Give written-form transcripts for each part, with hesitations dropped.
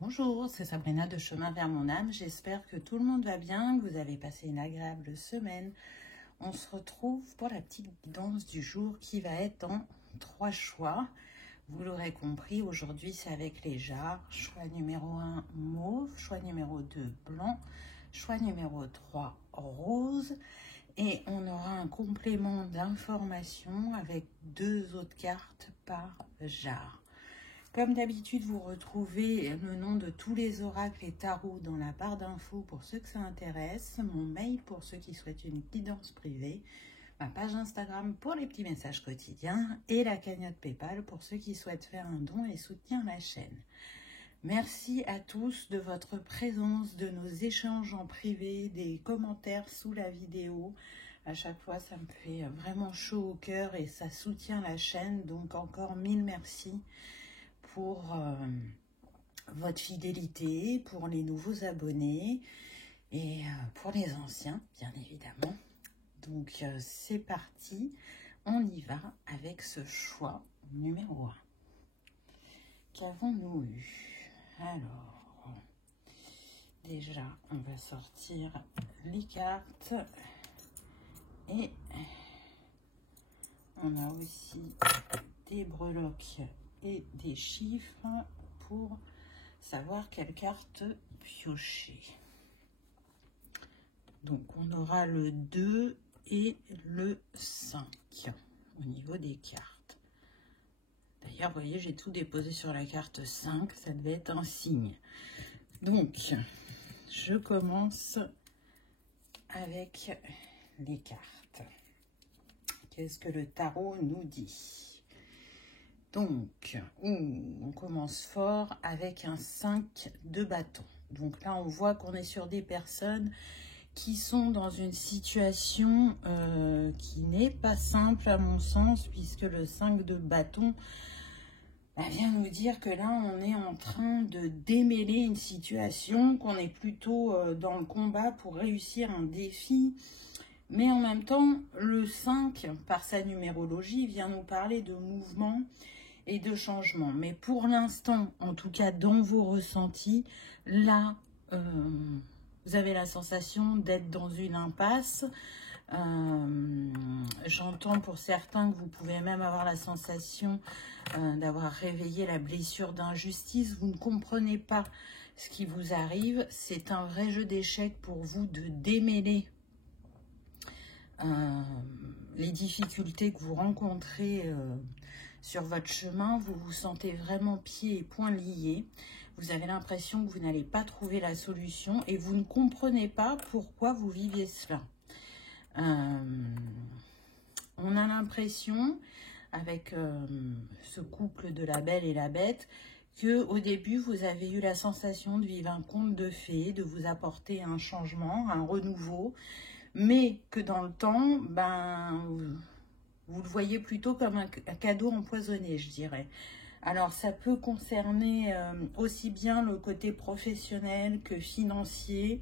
Bonjour, c'est Sabrina de Chemin vers mon âme. J'espère que tout le monde va bien, que vous avez passé une agréable semaine. On se retrouve pour la petite guidance du jour qui va être en 3 choix. Vous l'aurez compris, aujourd'hui c'est avec les jarres. Choix numéro 1, mauve. Choix numéro 2, blanc. Choix numéro 3, rose. Et on aura un complément d'information avec 2 autres cartes par jarre. Comme d'habitude, vous retrouvez le nom de tous les oracles et tarots dans la barre d'infos pour ceux que ça intéresse, mon mail pour ceux qui souhaitent une guidance privée, ma page Instagram pour les petits messages quotidiens et la cagnotte PayPal pour ceux qui souhaitent faire un don et soutenir la chaîne. Merci à tous de votre présence, de nos échanges en privé, des commentaires sous la vidéo. À chaque fois, ça me fait vraiment chaud au cœur et ça soutient la chaîne. Donc encore 1000 merci pour votre fidélité, pour les nouveaux abonnés et pour les anciens, bien évidemment. Donc c'est parti, on y va avec ce choix numéro 1. Qu'avons-nous eu? Alors, déjà, on va sortir les cartes et on a aussi des breloques et des chiffres pour savoir quelle carte piocher. Donc on aura le 2 et le 5 au niveau des cartes. D'ailleurs, vous voyez, j'ai tout déposé sur la carte 5, ça devait être un signe. Donc, je commence avec les cartes. Qu'est-ce que le tarot nous dit ? Donc, on commence fort avec un 5 de bâton. Donc là, on voit qu'on est sur des personnes qui sont dans une situation qui n'est pas simple à mon sens, puisque le 5 de bâton vient nous dire que là, on est en train de démêler une situation, qu'on est plutôt dans le combat pour réussir un défi. Mais en même temps, le 5, par sa numérologie, vient nous parler de mouvement et de changement. Mais pour l'instant, en tout cas dans vos ressentis, là, vous avez la sensation d'être dans une impasse. J'entends pour certains que vous pouvez même avoir la sensation d'avoir réveillé la blessure d'injustice. Vous ne comprenez pas ce qui vous arrive. C'est un vrai jeu d'échecs pour vous de démêler les difficultés que vous rencontrez sur votre chemin. Vous vous sentez vraiment pieds et poings liés. Vous avez l'impression que vous n'allez pas trouver la solution et vous ne comprenez pas pourquoi vous viviez cela. On a l'impression, avec ce couple de la belle et la bête, que au début, vous avez eu la sensation de vivre un conte de fées, de vous apporter un changement, un renouveau, mais que dans le temps, vous le voyez plutôt comme un cadeau empoisonné, je dirais. Alors, ça peut concerner aussi bien le côté professionnel que financier.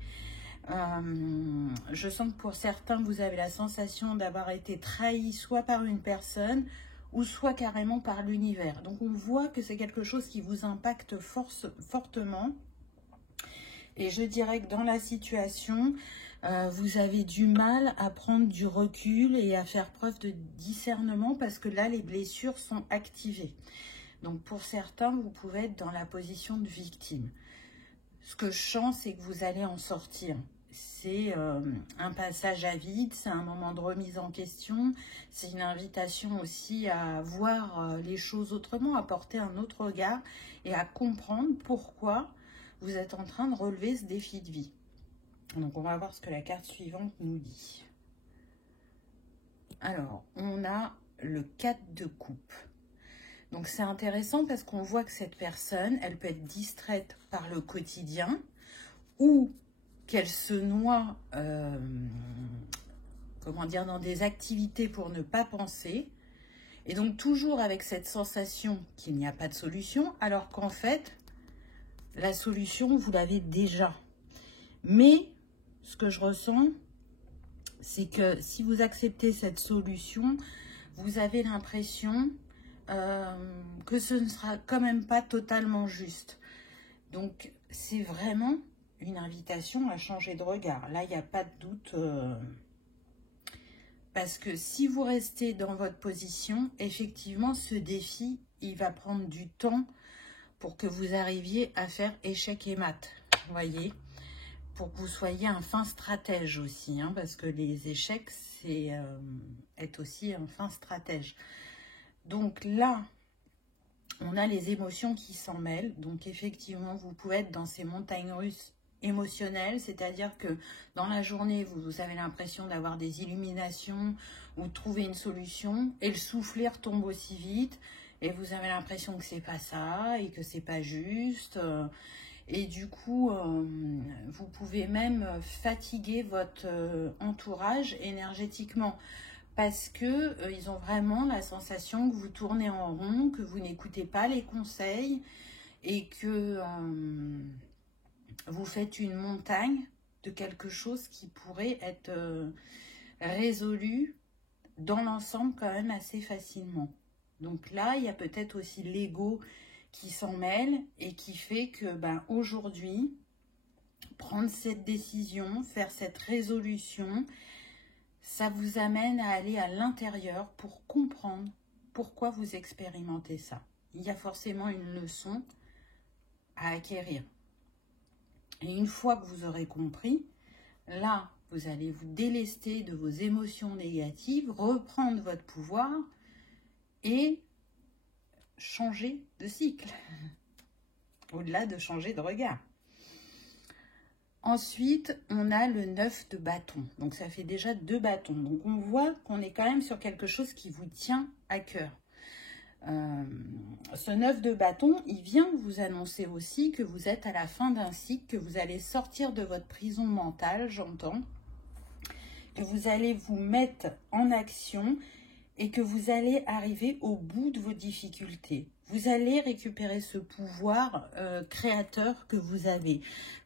Je sens que pour certains, vous avez la sensation d'avoir été trahi soit par une personne ou soit carrément par l'univers. Donc, on voit que c'est quelque chose qui vous impacte fortement. Et je dirais que dans la situation, vous avez du mal à prendre du recul et à faire preuve de discernement parce que là, les blessures sont activées. Donc, pour certains, vous pouvez être dans la position de victime. Ce que je sens, c'est que vous allez en sortir. C'est un passage à vide, c'est un moment de remise en question, c'est une invitation aussi à voir les choses autrement, à porter un autre regard et à comprendre pourquoi vous êtes en train de relever ce défi de vie. Donc, on va voir ce que la carte suivante nous dit. Alors, on a le 4 de coupe. Donc, c'est intéressant parce qu'on voit que cette personne, elle peut être distraite par le quotidien ou qu'elle se noie, dans des activités pour ne pas penser. Et donc, toujours avec cette sensation qu'il n'y a pas de solution, alors qu'en fait, la solution, vous l'avez déjà. Mais, ce que je ressens, c'est que si vous acceptez cette solution, vous avez l'impression que ce ne sera quand même pas totalement juste. Donc, c'est vraiment une invitation à changer de regard. Là, il n'y a pas de doute. Parce que si vous restez dans votre position, effectivement, ce défi, il va prendre du temps pour que vous arriviez à faire échec et mat. Vous voyez, pour que vous soyez un fin stratège aussi. Hein, parce que les échecs, c'est être aussi un fin stratège. Donc là, on a les émotions qui s'en mêlent. Donc effectivement, vous pouvez être dans ces montagnes russes émotionnelles, c'est-à-dire que dans la journée, vous avez l'impression d'avoir des illuminations ou de trouver une solution, et le soufflet retombe aussi vite, et vous avez l'impression que c'est pas ça, et que c'est pas juste, et du coup, vous pouvez même fatiguer votre entourage énergétiquement, parce que ils ont vraiment la sensation que vous tournez en rond, que vous n'écoutez pas les conseils, et que vous faites une montagne de quelque chose qui pourrait être résolu dans l'ensemble quand même assez facilement. Donc là, il y a peut-être aussi l'ego qui s'en mêle et qui fait que aujourd'hui, prendre cette décision, faire cette résolution, ça vous amène à aller à l'intérieur pour comprendre pourquoi vous expérimentez ça. Il y a forcément une leçon à acquérir. Et une fois que vous aurez compris, là, vous allez vous délester de vos émotions négatives, reprendre votre pouvoir et changer de cycle, au-delà de changer de regard. Ensuite, on a le 9 de bâton. Donc, ça fait déjà 2 bâtons. Donc, on voit qu'on est quand même sur quelque chose qui vous tient à cœur. Ce 9 de bâton, il vient vous annoncer aussi que vous êtes à la fin d'un cycle, que vous allez sortir de votre prison mentale, j'entends, que vous allez vous mettre en action et que vous allez arriver au bout de vos difficultés. Vous allez récupérer ce pouvoir créateur que vous avez.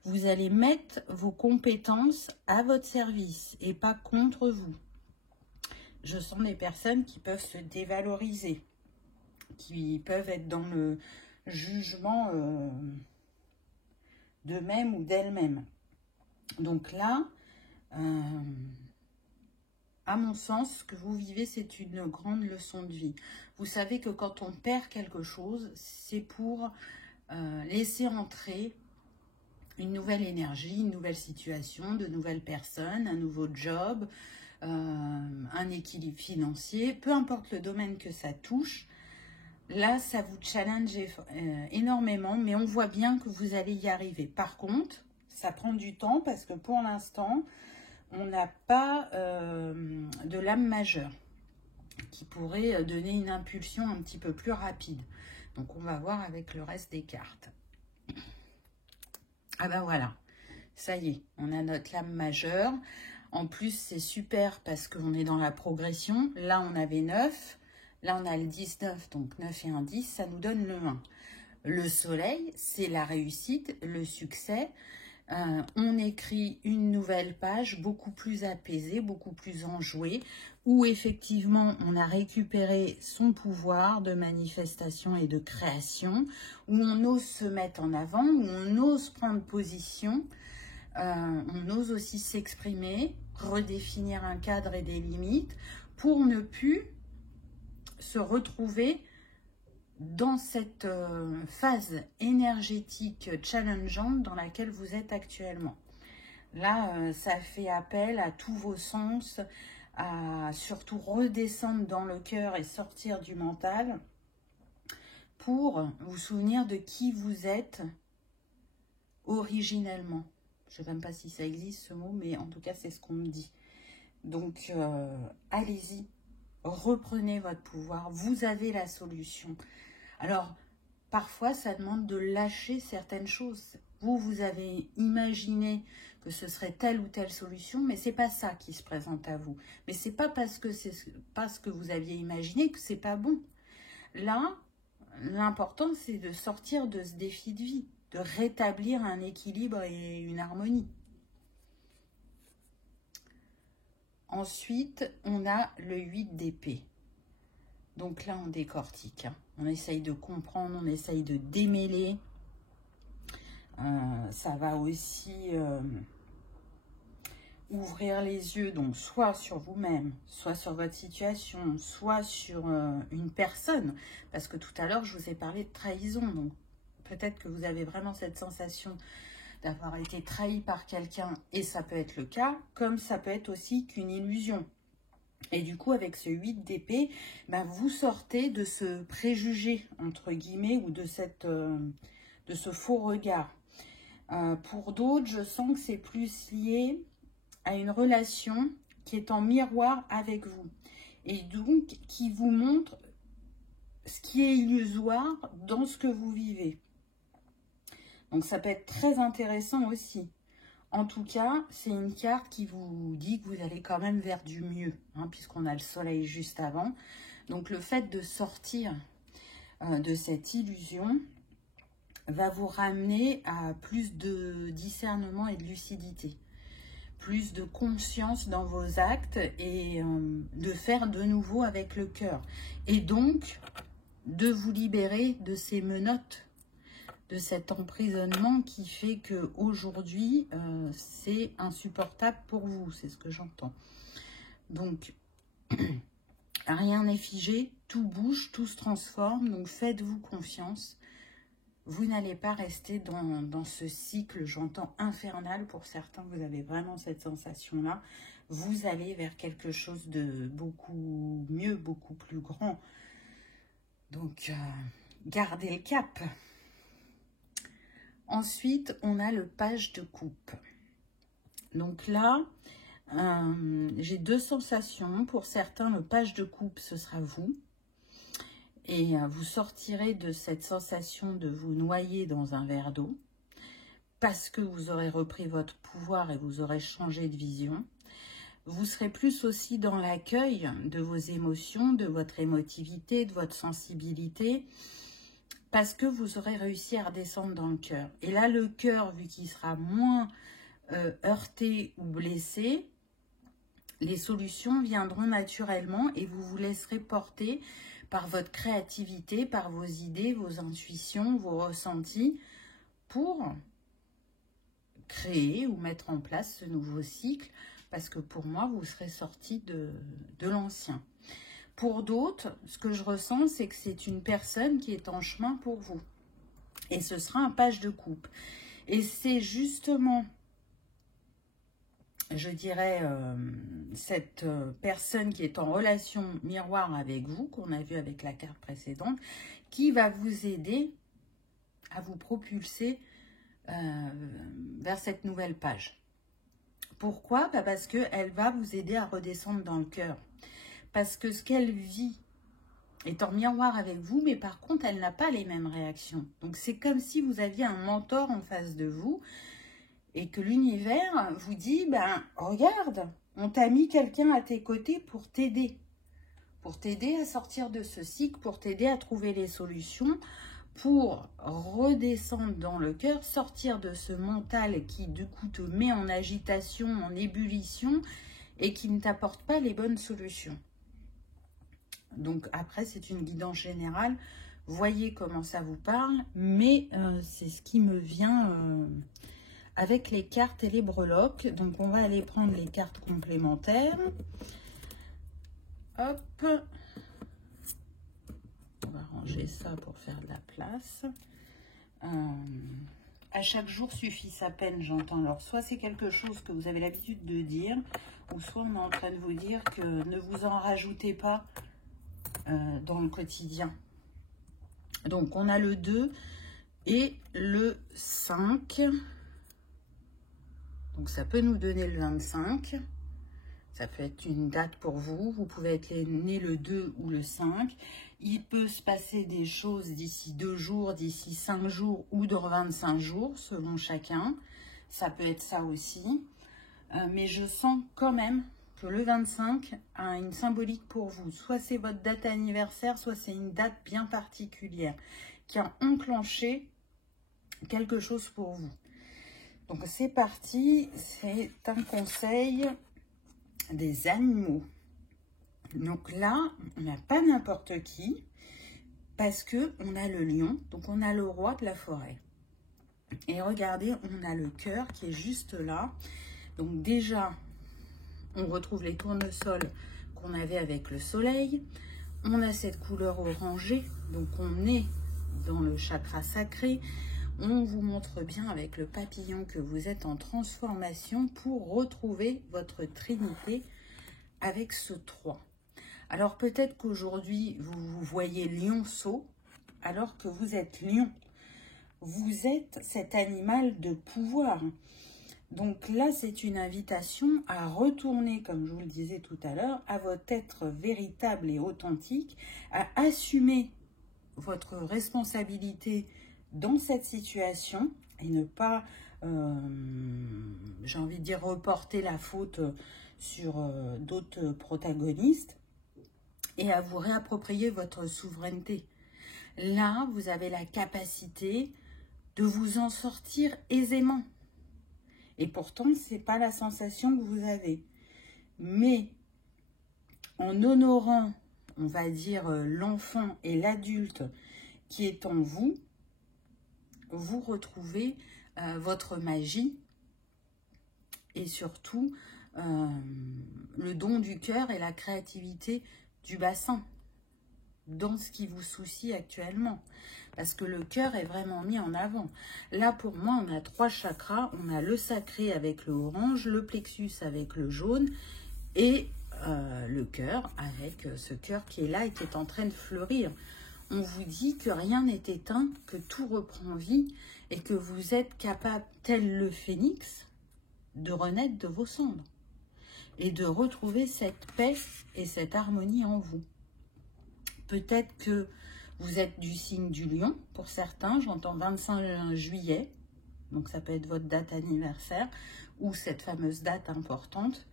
Vous allez mettre vos compétences à votre service et pas contre vous. Je sens des personnes qui peuvent se dévaloriser, qui peuvent être dans le jugement d'eux-mêmes ou d'elles-mêmes. Donc là, à mon sens, ce que vous vivez, c'est une grande leçon de vie. Vous savez que quand on perd quelque chose, c'est pour laisser entrer une nouvelle énergie, une nouvelle situation, de nouvelles personnes, un nouveau job, un équilibre financier, peu importe le domaine que ça touche. Là, ça vous challenge énormément, mais on voit bien que vous allez y arriver. Par contre, ça prend du temps parce que pour l'instant, on n'a pas de lame majeure qui pourrait donner une impulsion un petit peu plus rapide. Donc, on va voir avec le reste des cartes. Ah ben voilà, ça y est, on a notre lame majeure. En plus, c'est super parce qu'on est dans la progression. Là, on avait 9. Là, on a le 19, donc 9 et un 10, ça nous donne le 1. Le soleil, c'est la réussite, le succès. On écrit une nouvelle page beaucoup plus apaisée, beaucoup plus enjouée, où effectivement, on a récupéré son pouvoir de manifestation et de création, où on ose se mettre en avant, où on ose prendre position, on ose aussi s'exprimer, redéfinir un cadre et des limites, pour ne plus se retrouver dans cette phase énergétique challengeante dans laquelle vous êtes actuellement. Là, ça fait appel à tous vos sens, à surtout redescendre dans le cœur et sortir du mental pour vous souvenir de qui vous êtes originellement. Je ne sais même pas si ça existe ce mot, mais en tout cas, c'est ce qu'on me dit. Donc, allez-y. Reprenez votre pouvoir, vous avez la solution. Alors, parfois, ça demande de lâcher certaines choses. Vous avez imaginé que ce serait telle ou telle solution, mais c'est pas ça qui se présente à vous. Mais c'est pas parce que c'est pas ce que vous aviez imaginé que c'est pas bon. Là, l'important, c'est de sortir de ce défi de vie, de rétablir un équilibre et une harmonie. Ensuite, on a le 8 d'épée. Donc là, on décortique. On essaye de comprendre, on essaye de démêler. ça va aussi ouvrir les yeux, donc soit sur vous-même, soit sur votre situation, soit sur une personne. Parce que tout à l'heure, je vous ai parlé de trahison. Donc peut-être que vous avez vraiment cette sensation d'avoir été trahi par quelqu'un, et ça peut être le cas, comme ça peut être aussi qu'une illusion. Et du coup, avec ce 8 d'épée, ben, vous sortez de ce préjugé, entre guillemets, ou de ce faux regard. Pour d'autres, je sens que c'est plus lié à une relation qui est en miroir avec vous. Et donc, qui vous montre ce qui est illusoire dans ce que vous vivez. Donc, ça peut être très intéressant aussi. En tout cas, c'est une carte qui vous dit que vous allez quand même vers du mieux, hein, puisqu'on a le soleil juste avant. Donc, le fait de sortir de cette illusion va vous ramener à plus de discernement et de lucidité, plus de conscience dans vos actes et de faire de nouveau avec le cœur. Et donc, de vous libérer de ces menottes, de cet emprisonnement qui fait qu'aujourd'hui, c'est insupportable pour vous. C'est ce que j'entends. Donc, rien n'est figé, tout bouge, tout se transforme. Donc, faites-vous confiance. Vous n'allez pas rester dans ce cycle, j'entends, infernal. Pour certains, vous avez vraiment cette sensation-là. Vous allez vers quelque chose de beaucoup mieux, beaucoup plus grand. Donc, gardez le cap. Ensuite, on a le page de coupe. Donc là, j'ai deux sensations. Pour certains, le page de coupe, ce sera vous. Et vous sortirez de cette sensation de vous noyer dans un verre d'eau parce que vous aurez repris votre pouvoir et vous aurez changé de vision. Vous serez plus aussi dans l'accueil de vos émotions, de votre émotivité, de votre sensibilité, parce que vous aurez réussi à redescendre dans le cœur. Et là, le cœur, vu qu'il sera moins heurté ou blessé, les solutions viendront naturellement et vous vous laisserez porter par votre créativité, par vos idées, vos intuitions, vos ressentis, pour créer ou mettre en place ce nouveau cycle, parce que pour moi, vous serez sorti de l'ancien. Pour d'autres, ce que je ressens, c'est que c'est une personne qui est en chemin pour vous. Et ce sera un page de coupe. Et c'est justement, je dirais, cette personne qui est en relation miroir avec vous, qu'on a vu avec la carte précédente, qui va vous aider à vous propulser vers cette nouvelle page. Pourquoi? Parce qu'elle va vous aider à redescendre dans le cœur. Parce que ce qu'elle vit est en miroir avec vous, mais par contre, elle n'a pas les mêmes réactions. Donc, c'est comme si vous aviez un mentor en face de vous et que l'univers vous dit, ben, regarde, on t'a mis quelqu'un à tes côtés pour t'aider à sortir de ce cycle, pour t'aider à trouver les solutions, pour redescendre dans le cœur, sortir de ce mental qui, du coup, te met en agitation, en ébullition et qui ne t'apporte pas les bonnes solutions. Donc après, c'est une guidance générale. Voyez comment ça vous parle, mais c'est ce qui me vient avec les cartes et les breloques. Donc on va aller prendre les cartes complémentaires. Hop. On va ranger ça pour faire de la place. À chaque jour suffit sa peine, j'entends. Alors, soit c'est quelque chose que vous avez l'habitude de dire, ou soit on est en train de vous dire que ne vous en rajoutez pas dans le quotidien. Donc, on a le 2 et le 5. Donc, ça peut nous donner le 25. Ça peut être une date pour vous. Vous pouvez être né le 2 ou le 5. Il peut se passer des choses d'ici 2 jours, d'ici 5 jours ou dans 25 jours, selon chacun. Ça peut être ça aussi. Mais je sens quand même que le 25 a une symbolique pour vous. Soit c'est votre date anniversaire, soit c'est une date bien particulière qui a enclenché quelque chose pour vous. Donc c'est parti, c'est un conseil des animaux. Donc là, on n'a pas n'importe qui, parce que on a le lion, donc on a le roi de la forêt. Et regardez, on a le cœur qui est juste là. Donc déjà, on retrouve les tournesols qu'on avait avec le soleil. On a cette couleur orangée, donc on est dans le chakra sacré. On vous montre bien avec le papillon que vous êtes en transformation pour retrouver votre trinité avec ce 3. Alors peut-être qu'aujourd'hui, vous voyez lionceau, alors que vous êtes lion. Vous êtes cet animal de pouvoir. Donc là, c'est une invitation à retourner, comme je vous le disais tout à l'heure, à votre être véritable et authentique, à assumer votre responsabilité dans cette situation et ne pas, j'ai envie de dire, reporter la faute sur d'autres protagonistes et à vous réapproprier votre souveraineté. Là, vous avez la capacité de vous en sortir aisément. Et pourtant, ce n'est pas la sensation que vous avez. Mais en honorant, on va dire, l'enfant et l'adulte qui est en vous, vous retrouvez votre magie et surtout le don du cœur et la créativité du bassin dans ce qui vous soucie actuellement. Parce que le cœur est vraiment mis en avant. Là, pour moi, on a 3 chakras. On a le sacré avec le orange, le plexus avec le jaune et le cœur avec ce cœur qui est là et qui est en train de fleurir. On vous dit que rien n'est éteint, que tout reprend vie et que vous êtes capable, tel le phénix, de renaître de vos cendres et de retrouver cette paix et cette harmonie en vous. Peut-être que vous êtes du signe du lion, pour certains, j'entends 25 juillet, donc ça peut être votre date anniversaire, ou cette fameuse date importante.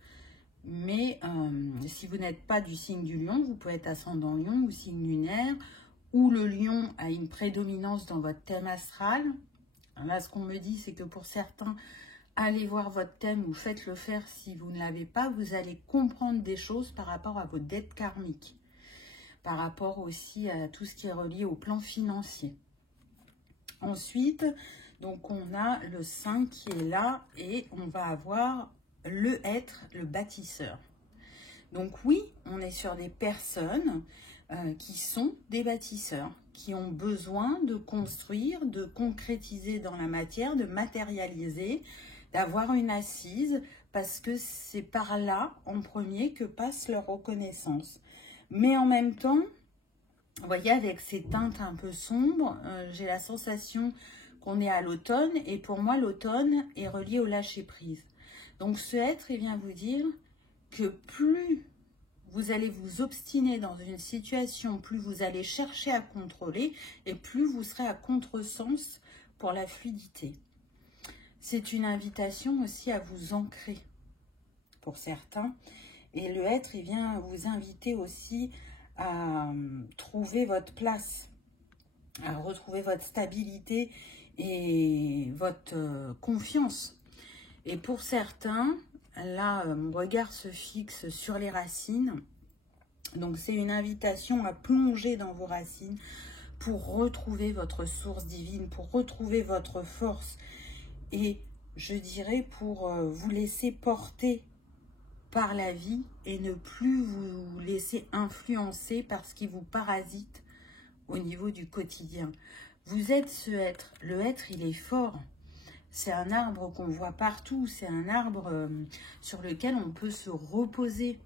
Mais si vous n'êtes pas du signe du lion, vous pouvez être ascendant lion ou signe lunaire, ou le lion a une prédominance dans votre thème astral. Là, ce qu'on me dit, c'est que pour certains, allez voir votre thème ou faites-le faire si vous ne l'avez pas, vous allez comprendre des choses par rapport à vos dettes karmiques. Par rapport aussi à tout ce qui est relié au plan financier. Ensuite, donc on a le 5 qui est là et on va avoir le être, le bâtisseur. Donc oui, on est sur des personnes qui sont des bâtisseurs, qui ont besoin de construire, de concrétiser dans la matière, de matérialiser, d'avoir une assise, parce que c'est par là, en premier, que passe leur reconnaissance. Mais en même temps, vous voyez, avec ces teintes un peu sombres, j'ai la sensation qu'on est à l'automne. Et pour moi, l'automne est relié au lâcher-prise. Donc ce être, il vient vous dire que plus vous allez vous obstiner dans une situation, plus vous allez chercher à contrôler et plus vous serez à contresens pour la fluidité. C'est une invitation aussi à vous ancrer pour certains. Et le être, il vient vous inviter aussi à trouver votre place, à retrouver votre stabilité et votre confiance. Et pour certains, là, mon regard se fixe sur les racines. Donc, c'est une invitation à plonger dans vos racines pour retrouver votre source divine, pour retrouver votre force. Et je dirais pour vous laisser porter par la vie et ne plus vous laisser influencer par ce qui vous parasite au niveau du quotidien. Vous êtes ce être. Le être, il est fort. C'est un arbre qu'on voit partout. C'est un arbre sur lequel on peut se reposer,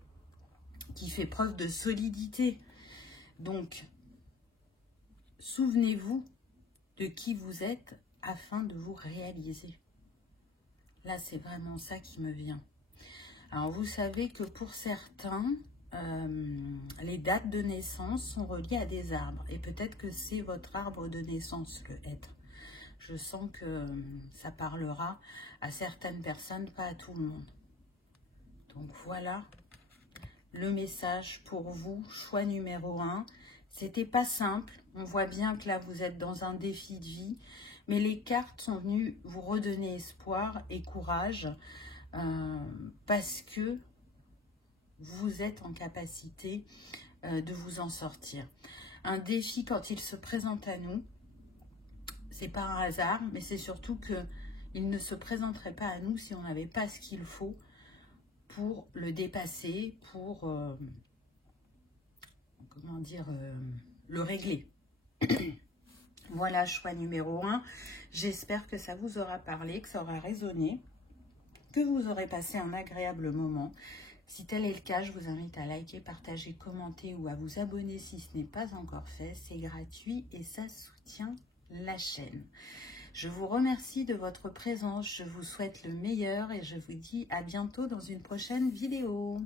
qui fait preuve de solidité. Donc, souvenez-vous de qui vous êtes afin de vous réaliser. Là, c'est vraiment ça qui me vient. Alors, vous savez que pour certains, les dates de naissance sont reliées à des arbres. Et peut-être que c'est votre arbre de naissance, le être. Je sens que ça parlera à certaines personnes, pas à tout le monde. Donc, voilà le message pour vous. Choix numéro 1. C'était pas simple. On voit bien que là, vous êtes dans un défi de vie. Mais les cartes sont venues vous redonner espoir et courage. Parce que vous êtes en capacité de vous en sortir. Un défi, quand il se présente à nous, c'est pas un hasard, mais c'est surtout que il ne se présenterait pas à nous si on n'avait pas ce qu'il faut pour le dépasser, pour, comment dire, le régler. Voilà, choix numéro 1. J'espère que ça vous aura parlé, que ça aura résonné, que vous aurez passé un agréable moment. Si tel est le cas, je vous invite à liker, partager, commenter ou à vous abonner si ce n'est pas encore fait. C'est gratuit et ça soutient la chaîne. Je vous remercie de votre présence, je vous souhaite le meilleur et je vous dis à bientôt dans une prochaine vidéo.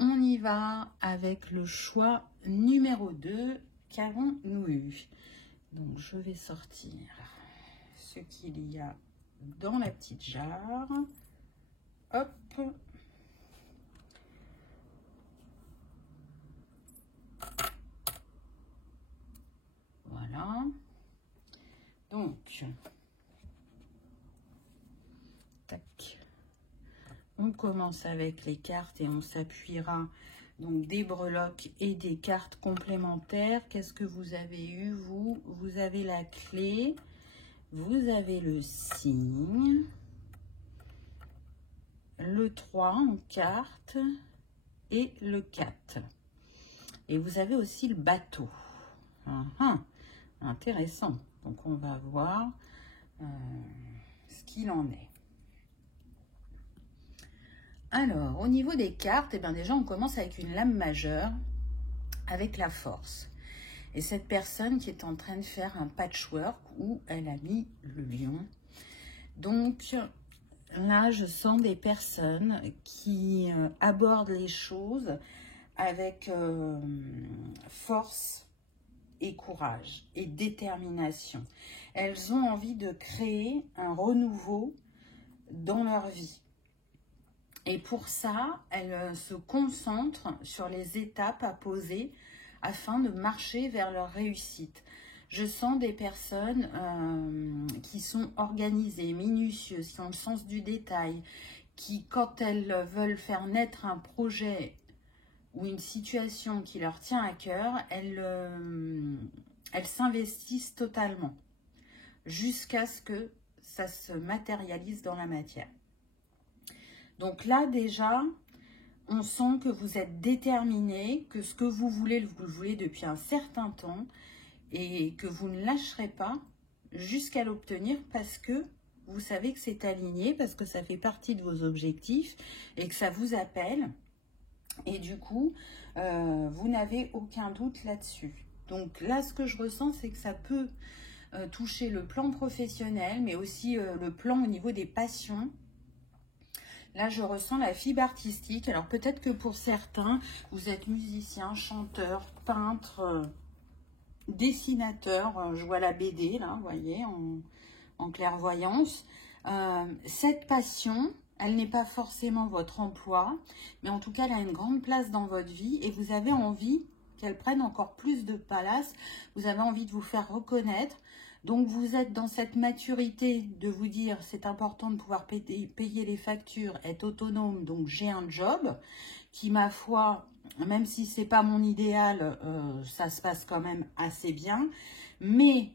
On y va avec le choix numéro 2 qu'avons-nous eu. Donc je vais sortir ce qu'il y a dans la petite jarre. Hop. Voilà. Donc, tac. On commence avec les cartes et on s'appuiera donc des breloques et des cartes complémentaires. Qu'est-ce que vous avez eu, vous? Vous avez la clé, vous avez le signe, le 3 en carte et le 4. Et vous avez aussi le bateau. Intéressant. Donc, on va voir ce qu'il en est. Alors, au niveau des cartes, eh bien déjà, on commence avec une lame majeure, avec la force. Et cette personne qui est en train de faire un patchwork où elle a mis le lion. Donc, là, je sens des personnes qui abordent les choses avec force et courage et détermination. Elles ont envie de créer un renouveau dans leur vie. Et pour ça, elles se concentrent sur les étapes à poser afin de marcher vers leur réussite. Je sens des personnes qui sont organisées, minutieuses, qui ont le sens du détail, qui, quand elles veulent faire naître un projet ou une situation qui leur tient à cœur, elles s'investissent totalement jusqu'à ce que ça se matérialise dans la matière. Donc là, déjà, on sent que vous êtes déterminé, que ce que vous le voulez depuis un certain temps et que vous ne lâcherez pas jusqu'à l'obtenir parce que vous savez que c'est aligné, parce que ça fait partie de vos objectifs et que ça vous appelle. Et du coup, vous n'avez aucun doute là-dessus. Donc là, ce que je ressens, c'est que ça peut toucher le plan professionnel, mais aussi le plan au niveau des passions. Là, je ressens la fibre artistique. Alors, peut-être que pour certains, vous êtes musicien, chanteur, peintre, dessinateur. Je vois la BD, là, vous voyez, en clairvoyance. Cette passion, elle n'est pas forcément votre emploi, mais en tout cas, elle a une grande place dans votre vie et vous avez envie qu'elle prenne encore plus de place. Vous avez envie de vous faire reconnaître. Donc, vous êtes dans cette maturité de vous dire, c'est important de pouvoir payer les factures, être autonome. Donc, j'ai un job qui, ma foi, même si c'est pas mon idéal, ça se passe quand même assez bien. Mais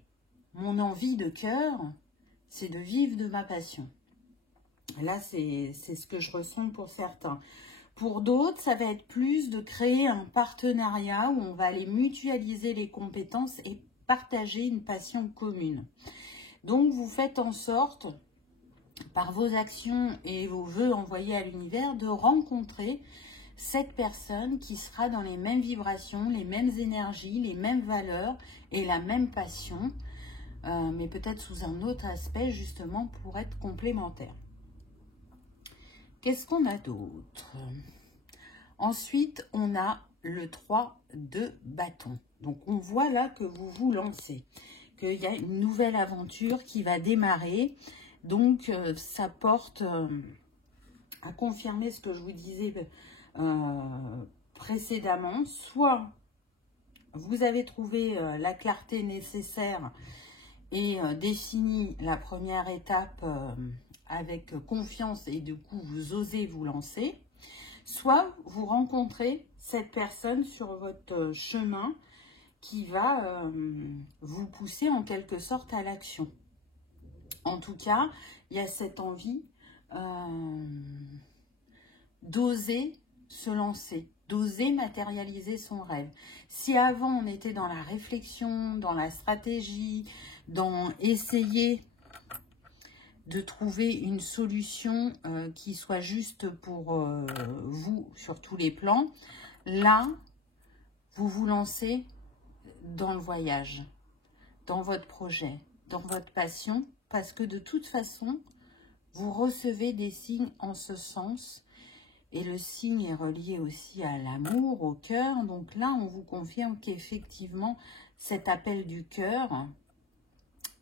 mon envie de cœur, c'est de vivre de ma passion. Là, c'est ce que je ressens pour certains. Pour d'autres, ça va être plus de créer un partenariat où on va aller mutualiser les compétences et partager une passion commune. Donc, vous faites en sorte, par vos actions et vos vœux envoyés à l'univers, de rencontrer cette personne qui sera dans les mêmes vibrations, les mêmes énergies, les mêmes valeurs et la même passion, mais peut-être sous un autre aspect, justement, pour être complémentaire. Qu'est-ce qu'on a d'autre? Ensuite, on a le 3 de bâton. Donc, on voit là que vous vous lancez, qu'il y a une nouvelle aventure qui va démarrer. Donc, ça porte à confirmer ce que je vous disais précédemment. Soit vous avez trouvé la clarté nécessaire et défini la première étape avec confiance et du coup, vous osez vous lancer. Soit vous rencontrez cette personne sur votre chemin qui va vous pousser en quelque sorte à l'action. En tout cas, il y a cette envie d'oser se lancer, d'oser matérialiser son rêve. Si avant on était dans la réflexion, dans la stratégie, dans essayer de trouver une solution qui soit juste pour vous sur tous les plans, là, vous vous lancez dans le voyage, dans votre projet, dans votre passion, parce que de toute façon, vous recevez des signes en ce sens. Et le signe est relié aussi à l'amour, au cœur. Donc là, on vous confirme qu'effectivement, cet appel du cœur,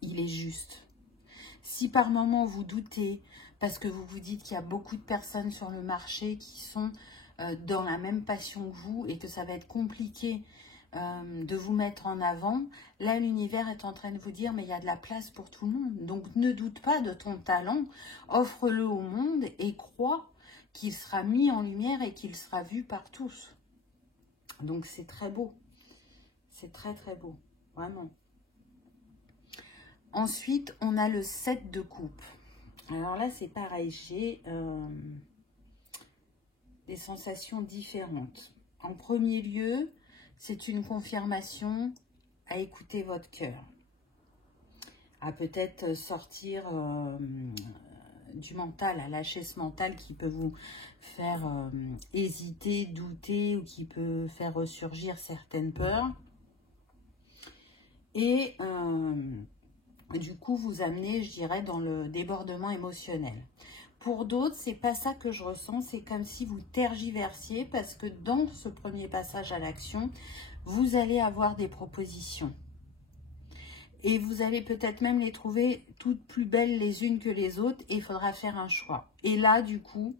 il est juste. Si par moment vous doutez, parce que vous vous dites qu'il y a beaucoup de personnes sur le marché qui sont dans la même passion que vous et que ça va être compliqué de vous mettre en avant, là l'univers est en train de vous dire mais il y a de la place pour tout le monde. Donc ne doute pas de ton talent, offre-le au monde et crois qu'il sera mis en lumière et qu'il sera vu par tous. Donc c'est très beau, c'est très très beau, vraiment. Ensuite, on a le 7 de coupe. Alors là, c'est pareil, j'ai des sensations différentes. En premier lieu, c'est une confirmation à écouter votre cœur, à peut-être sortir du mental, à lâcher ce mental qui peut vous faire hésiter, douter ou qui peut faire ressurgir certaines peurs. Et du coup, vous amener, je dirais, dans le débordement émotionnel. Pour d'autres, c'est pas ça que je ressens, c'est comme si vous tergiversiez parce que dans ce premier passage à l'action, vous allez avoir des propositions. Et vous allez peut-être même les trouver toutes plus belles les unes que les autres et il faudra faire un choix. Et là, du coup,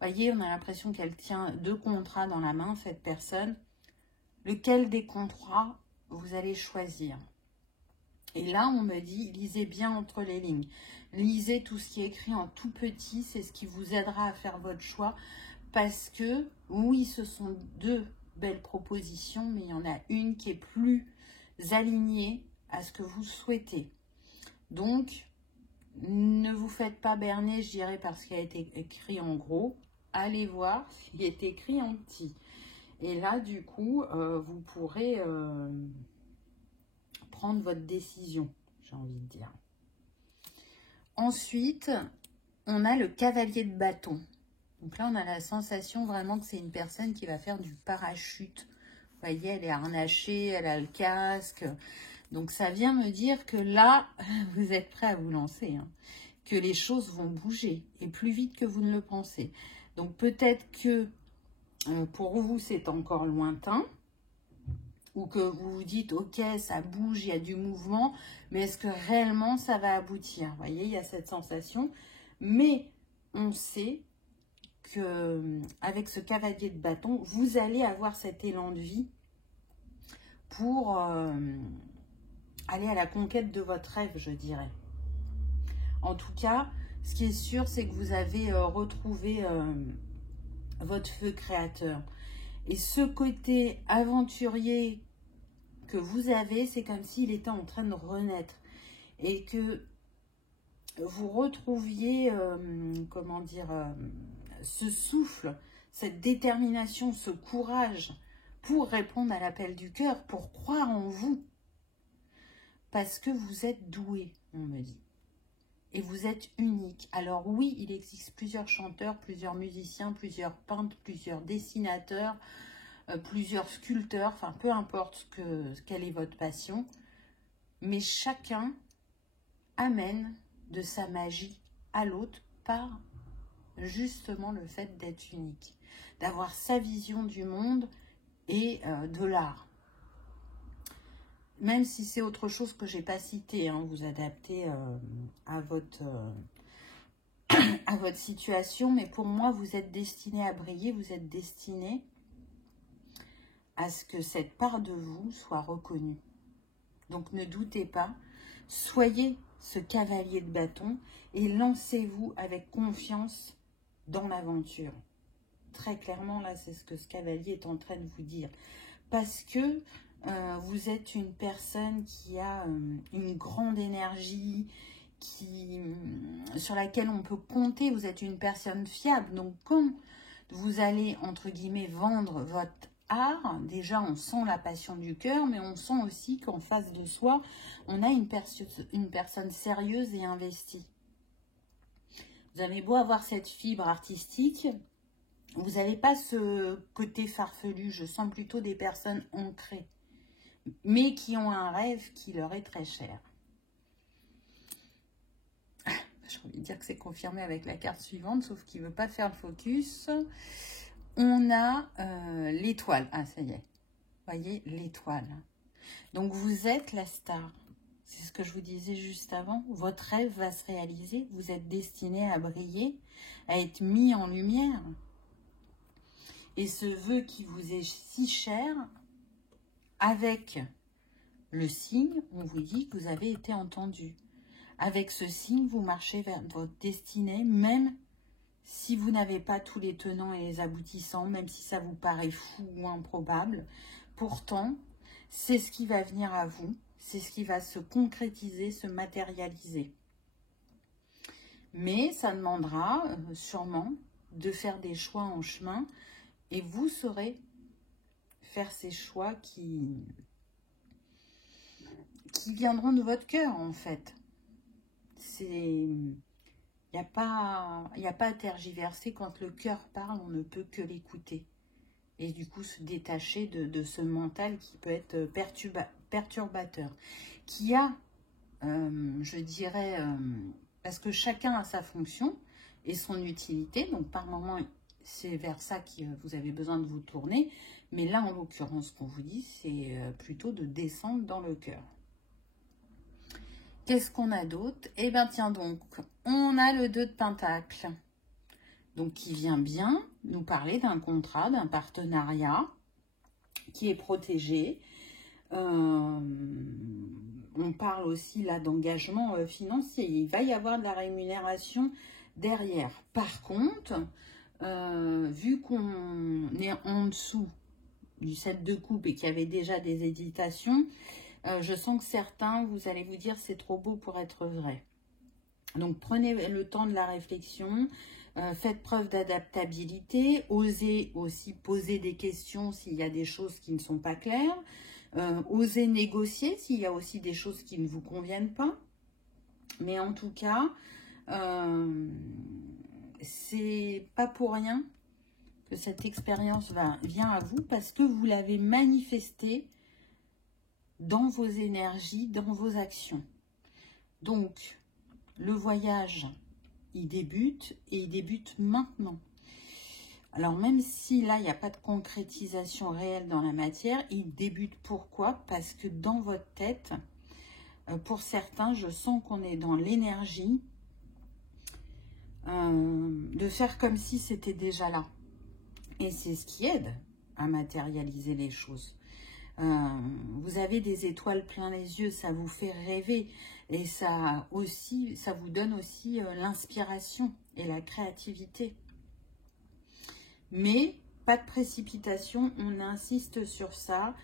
voyez, on a l'impression qu'elle tient 2 contrats dans la main, cette personne. Lequel des contrats vous allez choisir? Et là, on me dit, lisez bien entre les lignes. Lisez tout ce qui est écrit en tout petit, c'est ce qui vous aidera à faire votre choix. Parce que, oui, ce sont 2 belles propositions, mais il y en a une qui est plus alignée à ce que vous souhaitez. Donc, ne vous faites pas berner, je dirais, parce qu'il a été écrit en gros. Allez voir s'il est écrit en petit. Et là, du coup, vous pourrez prendre votre décision, j'ai envie de dire. Ensuite, on a le cavalier de bâton. Donc là, on a la sensation vraiment que c'est une personne qui va faire du parachute. Vous voyez, elle est harnachée, elle a le casque. Donc, ça vient me dire que là, vous êtes prêt à vous lancer. Hein, que les choses vont bouger et plus vite que vous ne le pensez. Donc, peut-être que pour vous, c'est encore lointain. Ou que vous vous dites, ok, ça bouge, il y a du mouvement, mais est-ce que réellement ça va aboutir? Vous voyez, il y a cette sensation. Mais on sait que avec ce cavalier de bâton, vous allez avoir cet élan de vie pour aller à la conquête de votre rêve, je dirais. En tout cas, ce qui est sûr, c'est que vous avez retrouvé votre feu créateur. Et ce côté aventurier que vous avez, c'est comme s'il était en train de renaître. Et que vous retrouviez, comment dire, ce souffle, cette détermination, ce courage pour répondre à l'appel du cœur, pour croire en vous. Parce que vous êtes doué, on me dit. Et vous êtes unique. Alors oui, il existe plusieurs chanteurs, plusieurs musiciens, plusieurs peintres, plusieurs dessinateurs, plusieurs sculpteurs, enfin peu importe quelle est votre passion. Mais chacun amène de sa magie à l'autre par justement le fait d'être unique, d'avoir sa vision du monde et de l'art. Même si c'est autre chose que je n'ai pas cité, hein, vous adaptez à votre situation, mais pour moi, vous êtes destiné à briller, vous êtes destiné à ce que cette part de vous soit reconnue. Donc ne doutez pas, soyez ce cavalier de bâton et lancez-vous avec confiance dans l'aventure. Très clairement, là, c'est ce que ce cavalier est en train de vous dire. Parce que Vous êtes une personne qui a une grande énergie, sur laquelle on peut compter. Vous êtes une personne fiable. Donc, quand vous allez, entre guillemets, vendre votre art, déjà, on sent la passion du cœur, mais on sent aussi qu'en face de soi, on a une personne sérieuse et investie. Vous avez beau avoir cette fibre artistique, vous n'avez pas ce côté farfelu. Je sens plutôt des personnes ancrées, mais qui ont un rêve qui leur est très cher. J'ai envie de dire que c'est confirmé avec la carte suivante, sauf qu'il ne veut pas faire le focus. On a l'étoile. Ah, ça y est. Vous voyez, l'étoile. Donc, vous êtes la star. C'est ce que je vous disais juste avant. Votre rêve va se réaliser. Vous êtes destiné à briller, à être mis en lumière. Et ce vœu qui vous est si cher, avec le signe, on vous dit que vous avez été entendu. Avec ce signe, vous marchez vers votre destinée, même si vous n'avez pas tous les tenants et les aboutissants, même si ça vous paraît fou ou improbable. Pourtant, c'est ce qui va venir à vous, c'est ce qui va se concrétiser, se matérialiser. Mais ça demandera sûrement de faire des choix en chemin, et vous saurez faire ces choix qui viendront de votre cœur, en fait. Il n'y a pas à tergiverser. Quand le cœur parle, on ne peut que l'écouter. Et du coup, se détacher de ce mental qui peut être perturbateur. Qui a, je dirais, parce que chacun a sa fonction et son utilité. Donc, par moment, c'est vers ça que vous avez besoin de vous tourner. Mais là, en l'occurrence, ce qu'on vous dit, c'est plutôt de descendre dans le cœur. Qu'est-ce qu'on a d'autre? Eh bien, tiens donc, on a le 2 de Pentacle. Donc, qui vient bien nous parler d'un contrat, d'un partenariat qui est protégé. On parle aussi là d'engagement financier. Il va y avoir de la rémunération derrière. Par contre, vu qu'on est en dessous du 7 de coupe et qu'il y avait déjà des hésitations, je sens que certains, vous allez vous dire, c'est trop beau pour être vrai. Donc, prenez le temps de la réflexion, faites preuve d'adaptabilité, osez aussi poser des questions s'il y a des choses qui ne sont pas claires, osez négocier s'il y a aussi des choses qui ne vous conviennent pas. Mais en tout cas, c'est pas pour rien que cette expérience vient à vous, parce que vous l'avez manifesté dans vos énergies, dans vos actions. Donc, le voyage, il débute, et il débute maintenant. Alors, même si là, il n'y a pas de concrétisation réelle dans la matière, il débute. Pourquoi? Parce que dans votre tête, pour certains, je sens qu'on est dans l'énergie de faire comme si c'était déjà là. Et c'est ce qui aide à matérialiser les choses. Vous avez des étoiles plein les yeux, ça vous fait rêver, et ça vous donne aussi l'inspiration et la créativité. Mais pas de précipitation, on insiste sur ça,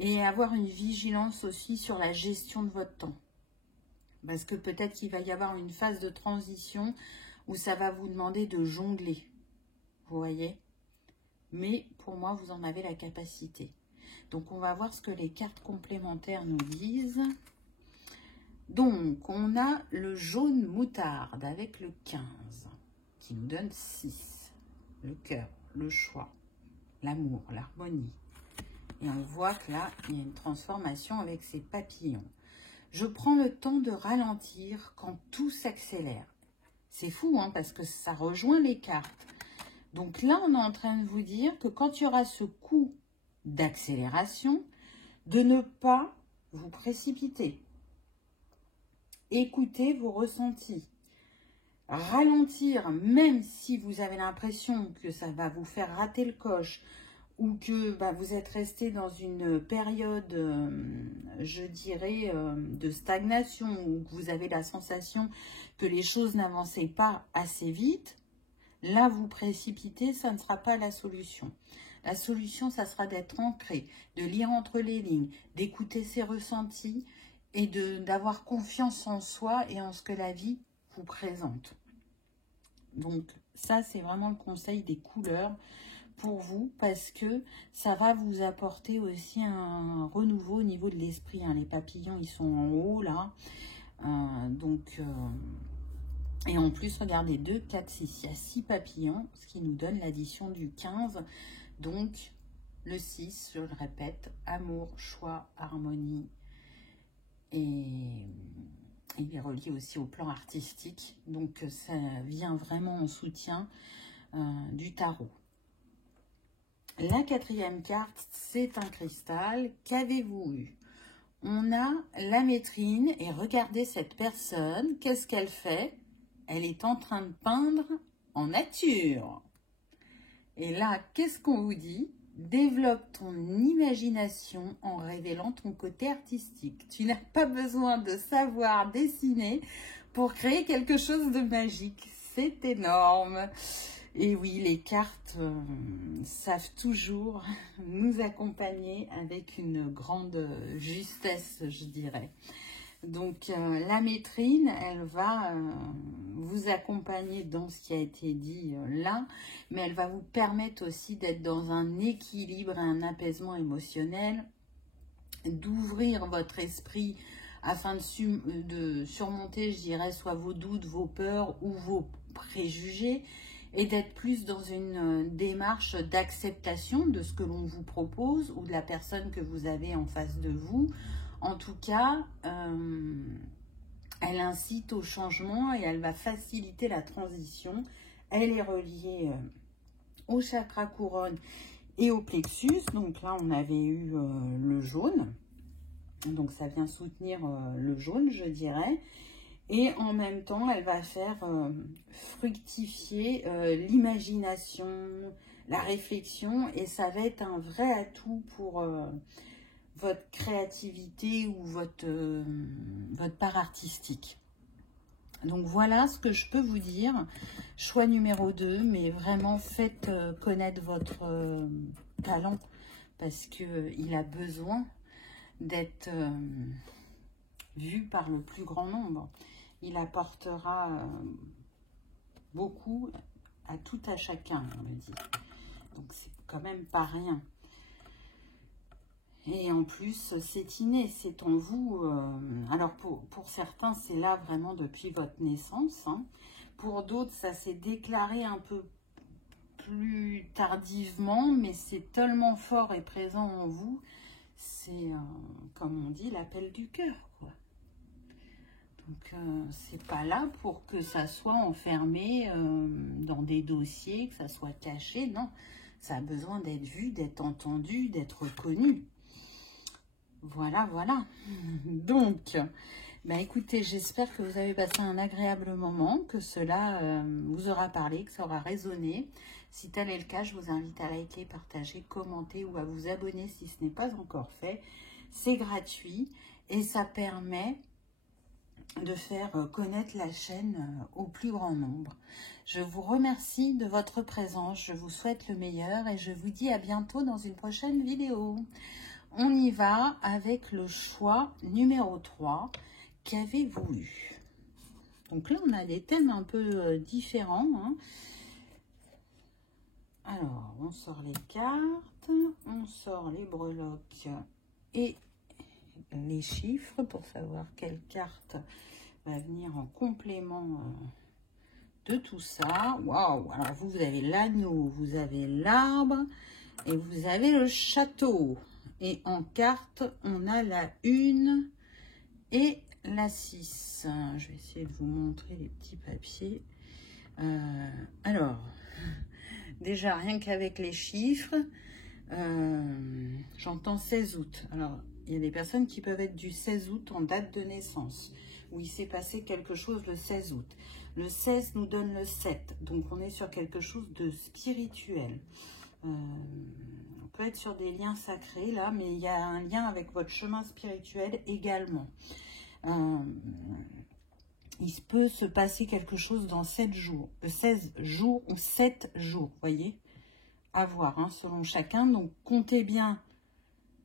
et avoir une vigilance aussi sur la gestion de votre temps. Parce que peut-être qu'il va y avoir une phase de transition où ça va vous demander de jongler, vous voyez. Mais pour moi, vous en avez la capacité. Donc, on va voir ce que les cartes complémentaires nous disent. Donc, on a le jaune moutarde avec le 15, qui nous donne 6. Le cœur, le choix, l'amour, l'harmonie. Et on voit que là, il y a une transformation avec ces papillons. Je prends le temps de ralentir quand tout s'accélère. C'est fou, hein, parce que ça rejoint les cartes. Donc là, on est en train de vous dire que quand il y aura ce coup d'accélération, de ne pas vous précipiter. Écoutez vos ressentis. Ralentir, même si vous avez l'impression que ça va vous faire rater le coche, ou que vous êtes resté dans une période, je dirais, de stagnation, ou que vous avez la sensation que les choses n'avançaient pas assez vite. Là, vous précipiter, ça ne sera pas la solution. La solution, ça sera d'être ancré, de lire entre les lignes, d'écouter ses ressentis et d'avoir confiance en soi et en ce que la vie vous présente. Donc ça, c'est vraiment le conseil des couleurs pour vous, parce que ça va vous apporter aussi un renouveau au niveau de l'esprit. Hein. Les papillons, ils sont en haut là. Et en plus, regardez, 2, 4, 6. Il y a 6 papillons, ce qui nous donne l'addition du 15. Donc, le 6, je le répète, amour, choix, harmonie. Et il est relié aussi au plan artistique. Donc, ça vient vraiment en soutien du tarot. La 4e carte, c'est un cristal. Qu'avez-vous eu? On a la maîtrine et regardez cette personne. Qu'est-ce qu'elle fait? Elle est en train de peindre en nature. Et là, qu'est-ce qu'on vous dit? Développe ton imagination en révélant ton côté artistique. Tu n'as pas besoin de savoir dessiner pour créer quelque chose de magique. C'est énorme. Et oui, les cartes savent toujours nous accompagner avec une grande justesse, je dirais. Donc, la maîtrine, elle va vous accompagner dans ce qui a été dit là, mais elle va vous permettre aussi d'être dans un équilibre et un apaisement émotionnel, d'ouvrir votre esprit afin de surmonter, je dirais, soit vos doutes, vos peurs ou vos préjugés, et d'être plus dans une démarche d'acceptation de ce que l'on vous propose ou de la personne que vous avez en face de vous. En tout cas, elle incite au changement et elle va faciliter la transition. Elle est reliée au chakra couronne et au plexus. Donc là, on avait eu le jaune. Donc ça vient soutenir le jaune, je dirais. Et en même temps, elle va faire fructifier l'imagination, la réflexion. Et ça va être un vrai atout pour votre créativité ou votre part artistique. Donc voilà ce que je peux vous dire. Choix numéro 2, mais vraiment faites connaître votre talent parce qu'il a besoin d'être vu par le plus grand nombre. Il apportera beaucoup à tout à chacun, on le dit. Donc c'est quand même pas rien. Et en plus, c'est inné, c'est en vous. Alors pour certains, c'est là vraiment depuis votre naissance. Hein. Pour d'autres, ça s'est déclaré un peu plus tardivement, mais c'est tellement fort et présent en vous. C'est, comme on dit, l'appel du cœur, quoi. Donc, c'est pas là pour que ça soit enfermé dans des dossiers, que ça soit caché. Non, ça a besoin d'être vu, d'être entendu, d'être reconnu. Voilà, voilà. Donc, bah écoutez, j'espère que vous avez passé un agréable moment, que cela vous aura parlé, que ça aura résonné. Si tel est le cas, je vous invite à liker, partager, commenter ou à vous abonner si ce n'est pas encore fait. C'est gratuit et ça permet de faire connaître la chaîne au plus grand nombre. Je vous remercie de votre présence, je vous souhaite le meilleur et je vous dis à bientôt dans une prochaine vidéo. On y va avec le choix numéro 3. Qu'avez-vous eu? Donc là, on a des thèmes un peu différents. Hein. Alors, on sort les cartes, on sort les breloques et les chiffres pour savoir quelle carte va venir en complément de tout ça. Waouh! Alors, vous avez l'anneau, vous avez l'arbre et vous avez le château. Et en carte, on a la 1 et la 6. Je vais essayer de vous montrer les petits papiers. Alors, déjà, rien qu'avec les chiffres, j'entends 16 août. Alors, il y a des personnes qui peuvent être du 16 août en date de naissance, où il s'est passé quelque chose le 16 août. Le 16 nous donne le 7, donc on est sur quelque chose de spirituel. On peut être sur des liens sacrés là, mais il y a un lien avec votre chemin spirituel également. Il peut se passer quelque chose dans 7 jours, 16 jours ou 7 jours, voyez. À voir, hein, selon chacun. Donc, comptez bien,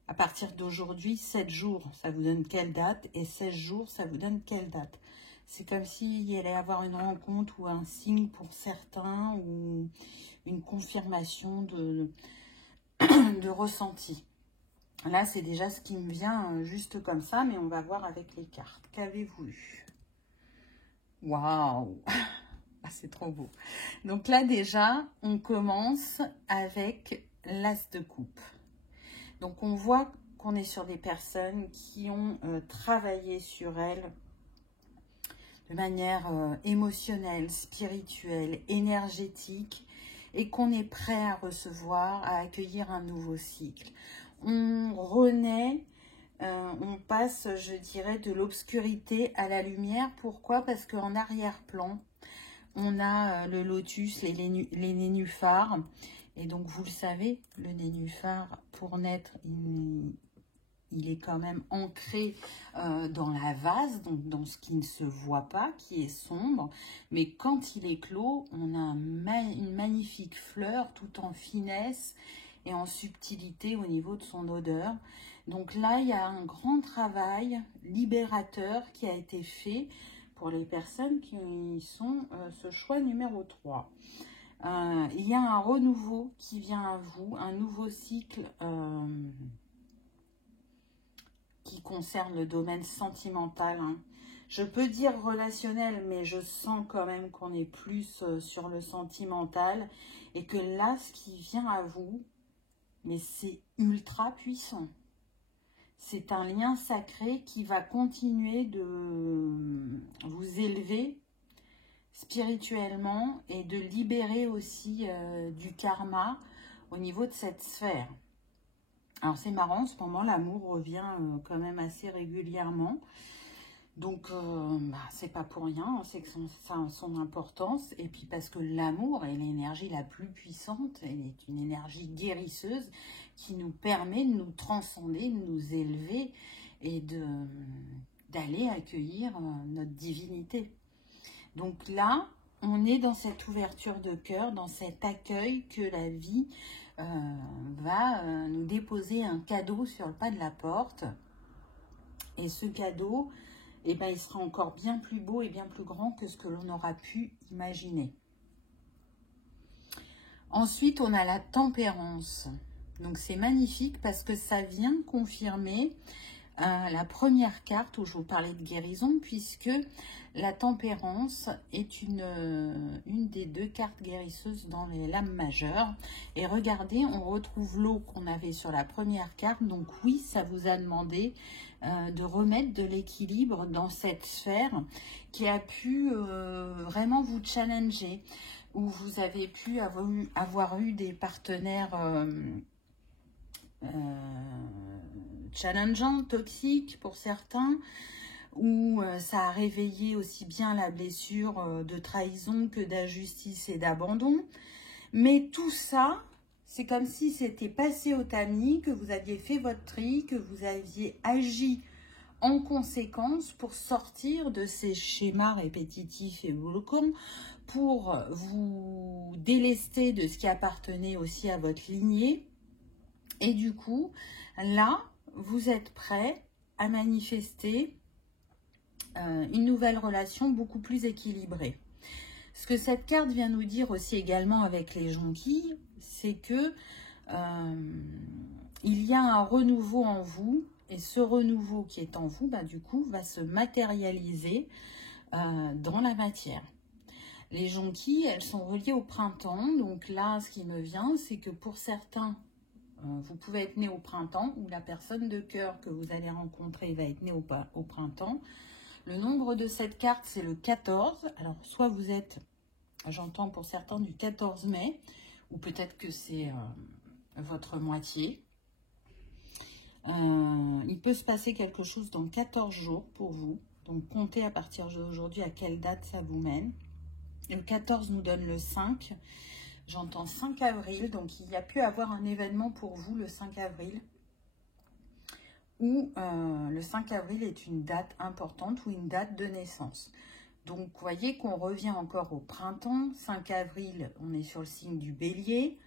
à partir d'aujourd'hui, 7 jours, ça vous donne quelle date? Et 16 jours, ça vous donne quelle date? C'est comme s'il y allait avoir une rencontre ou un signe pour certains, ou une confirmation de ressenti. Là, c'est déjà ce qui me vient juste comme ça, mais on va voir avec les cartes. Qu'avez-vous eu? Waouh! Ah, c'est trop beau. Donc là, déjà, on commence avec l'As de coupe. Donc, on voit qu'on est sur des personnes qui ont travaillé sur elles de manière émotionnelle, spirituelle, énergétique, et qu'on est prêt à recevoir, à accueillir un nouveau cycle. On renaît, on passe, je dirais, de l'obscurité à la lumière. Pourquoi? Parce qu'en arrière-plan, on a le lotus, les nénuphars. Et donc, vous le savez, le nénuphar, pour naître, il est quand même ancré dans la vase, donc dans ce qui ne se voit pas, qui est sombre. Mais quand il éclot, on a une magnifique fleur, tout en finesse et en subtilité au niveau de son odeur. Donc là, il y a un grand travail libérateur qui a été fait pour les personnes qui sont ce choix numéro 3. Il y a un renouveau qui vient à vous, un nouveau cycle qui concerne le domaine sentimental. Hein. Je peux dire relationnel, mais je sens quand même qu'on est plus sur le sentimental. Et que là, ce qui vient à vous, mais c'est ultra puissant. C'est un lien sacré qui va continuer de vous élever spirituellement et de libérer aussi du karma au niveau de cette sphère. Alors c'est marrant, en ce moment l'amour revient quand même assez régulièrement. Donc c'est pas pour rien, c'est que ça a son importance. Et puis parce que l'amour est l'énergie la plus puissante, elle est une énergie guérisseuse qui nous permet de nous transcender, de nous élever et d'aller accueilir notre divinité. Donc là, on est dans cette ouverture de cœur, dans cet accueil que la vie va nous déposer un cadeau sur le pas de la porte. Et ce cadeau, eh ben, il sera encore bien plus beau et bien plus grand que ce que l'on aura pu imaginer. Ensuite, on a la tempérance. Donc, c'est magnifique parce que ça vient confirmer la première carte où je vous parlais de guérison, puisque la tempérance est une des 2 cartes guérisseuses dans les lames majeures. Et regardez, on retrouve l'eau qu'on avait sur la première carte. Donc oui, ça vous a demandé de remettre de l'équilibre dans cette sphère qui a pu vraiment vous challenger, où vous avez pu avoir eu des partenaires challengeant, toxique pour certains, où ça a réveillé aussi bien la blessure de trahison que d'injustice et d'abandon. Mais tout ça, c'est comme si c'était passé au tamis, que vous aviez fait votre tri, que vous aviez agi en conséquence pour sortir de ces schémas répétitifs et bloquants, pour vous délester de ce qui appartenait aussi à votre lignée. Et du coup, là, vous êtes prêt à manifester une nouvelle relation beaucoup plus équilibrée. Ce que cette carte vient nous dire aussi également avec les jonquilles, c'est que il y a un renouveau en vous, et ce renouveau qui est en vous, bah, du coup, va se matérialiser dans la matière. Les jonquilles, elles sont reliées au printemps, donc là, ce qui me vient, c'est que pour certains, vous pouvez être né au printemps, ou la personne de cœur que vous allez rencontrer va être née au printemps. Le nombre de cette carte, c'est le 14. Alors, soit vous êtes, j'entends pour certains, du 14 mai, ou peut-être que c'est votre moitié. Il peut se passer quelque chose dans 14 jours pour vous. Donc, comptez à partir d'aujourd'hui à quelle date ça vous mène. Et le 14 nous donne le 5. J'entends 5 avril, donc il y a pu avoir un événement pour vous le 5 avril, où le 5 avril est une date importante ou une date de naissance. Donc, vous voyez qu'on revient encore au printemps. 5 avril, on est sur le signe du bélier.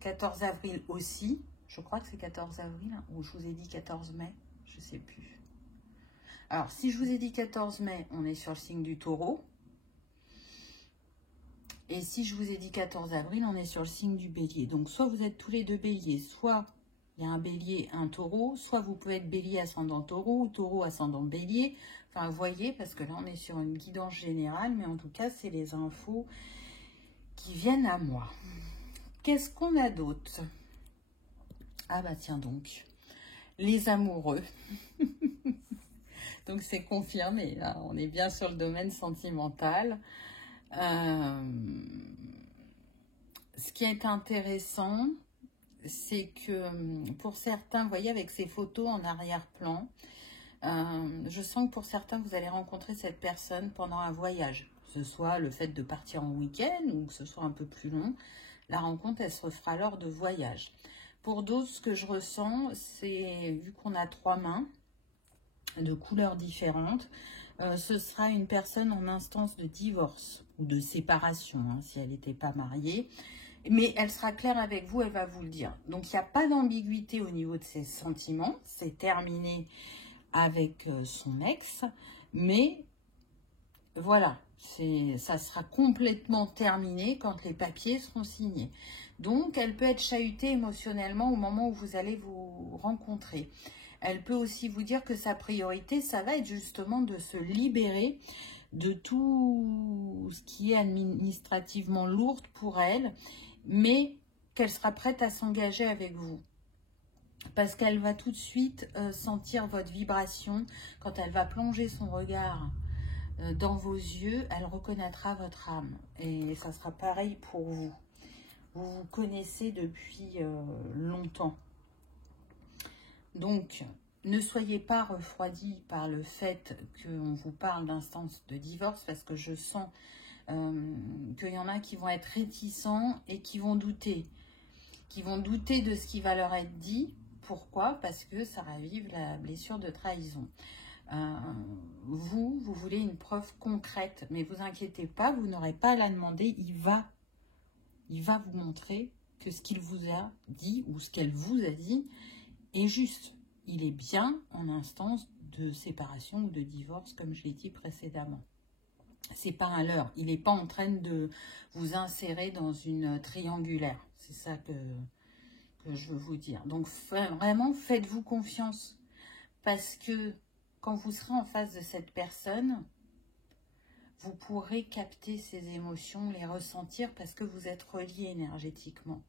14 avril aussi. Je crois que c'est 14 avril, hein, ou je vous ai dit 14 mai, je ne sais plus. Alors, si je vous ai dit 14 mai, on est sur le signe du taureau. Et si je vous ai dit 14 avril, on est sur le signe du bélier. Donc, soit vous êtes tous les deux béliers, soit il y a un bélier, un taureau, soit vous pouvez être bélier ascendant taureau ou taureau ascendant bélier. Enfin, vous voyez, parce que là, on est sur une guidance générale, mais en tout cas, c'est les infos qui viennent à moi. Qu'est-ce qu'on a d'autre? Ah bah tiens donc, les amoureux. Donc c'est confirmé, là. On est bien sur le domaine sentimental. Ce qui est intéressant, c'est que pour certains, vous voyez avec ces photos en arrière-plan, je sens que pour certains, vous allez rencontrer cette personne pendant un voyage. Que ce soit le fait de partir en week-end ou que ce soit un peu plus long. La rencontre, elle se refera lors de voyage. Pour d'autres, ce que je ressens, c'est, vu qu'on a 3 mains de couleurs différentes, ce sera une personne en instance de divorce ou de séparation, hein, si elle n'était pas mariée. Mais elle sera claire avec vous, elle va vous le dire. Donc, il n'y a pas d'ambiguïté au niveau de ses sentiments. C'est terminé avec son ex. Mais voilà, ça sera complètement terminé quand les papiers seront signés. Donc, elle peut être chahutée émotionnellement au moment où vous allez vous rencontrer. Elle peut aussi vous dire que sa priorité, ça va être justement de se libérer de tout ce qui est administrativement lourd pour elle, mais qu'elle sera prête à s'engager avec vous. Parce qu'elle va tout de suite sentir votre vibration. Quand elle va plonger son regard dans vos yeux, elle reconnaîtra votre âme. Et ça sera pareil pour vous. Vous vous connaissez depuis longtemps. Donc, ne soyez pas refroidis par le fait qu'on vous parle d'instance de divorce, parce que je sens qu'il y en a qui vont être réticents et qui vont douter. Qui vont douter de ce qui va leur être dit. Pourquoi? Parce que ça ravive la blessure de trahison. Vous voulez une preuve concrète, mais vous inquiétez pas, vous n'aurez pas à la demander, il va vous montrer que ce qu'il vous a dit ou ce qu'elle vous a dit est juste. Il est bien en instance de séparation ou de divorce, comme je l'ai dit précédemment. C'est pas un leurre, il n'est pas en train de vous insérer dans une triangulaire. C'est ça que je veux vous dire. Donc vraiment, faites-vous confiance, parce que quand vous serez en face de cette personne, vous pourrez capter ses émotions, les ressentir, parce que vous êtes reliés énergétiquement.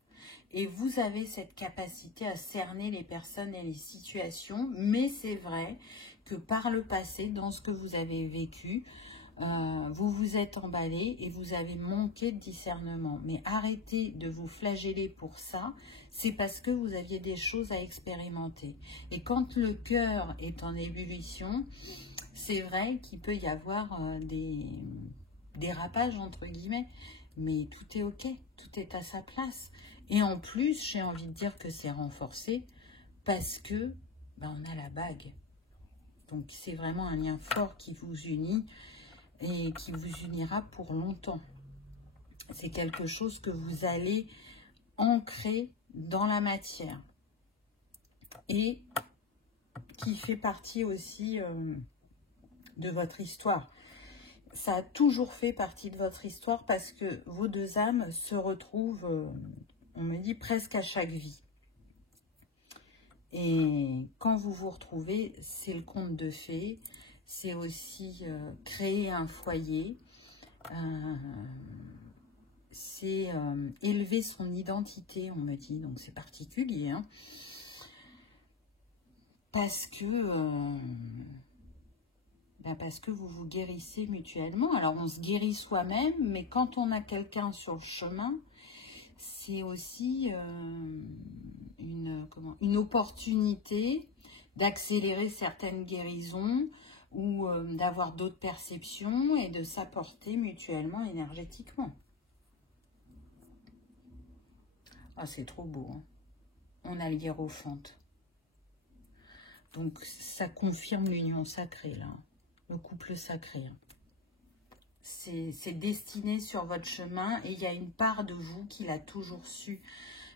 Et vous avez cette capacité à cerner les personnes et les situations, mais c'est vrai que par le passé, dans ce que vous avez vécu, vous vous êtes emballé et vous avez manqué de discernement. Mais arrêtez de vous flageller pour ça, c'est parce que vous aviez des choses à expérimenter. Et quand le cœur est en ébullition, c'est vrai qu'il peut y avoir des dérapages, entre guillemets, mais tout est ok, tout est à sa place. Et en plus, j'ai envie de dire que c'est renforcé parce que on a la bague. Donc c'est vraiment un lien fort qui vous unit et qui vous unira pour longtemps. C'est quelque chose que vous allez ancrer dans la matière et qui fait partie aussi de votre histoire. Ça a toujours fait partie de votre histoire parce que vos deux âmes se retrouvent, on me dit, presque à chaque vie. Et quand vous vous retrouvez, c'est le conte de fées, c'est aussi créer un foyer, c'est élever son identité, on me dit, donc c'est particulier, hein, parce que vous vous guérissez mutuellement. Alors on se guérit soi-même, mais quand on a quelqu'un sur le chemin, c'est aussi une opportunité d'accélérer certaines guérisons ou d'avoir d'autres perceptions et de s'apporter mutuellement énergétiquement. Ah, c'est trop beau, hein. On a le hiérophante. Donc ça confirme l'union sacrée, là. Le couple sacré. Hein. c'est destiné sur votre chemin et il y a une part de vous qui l'a toujours su.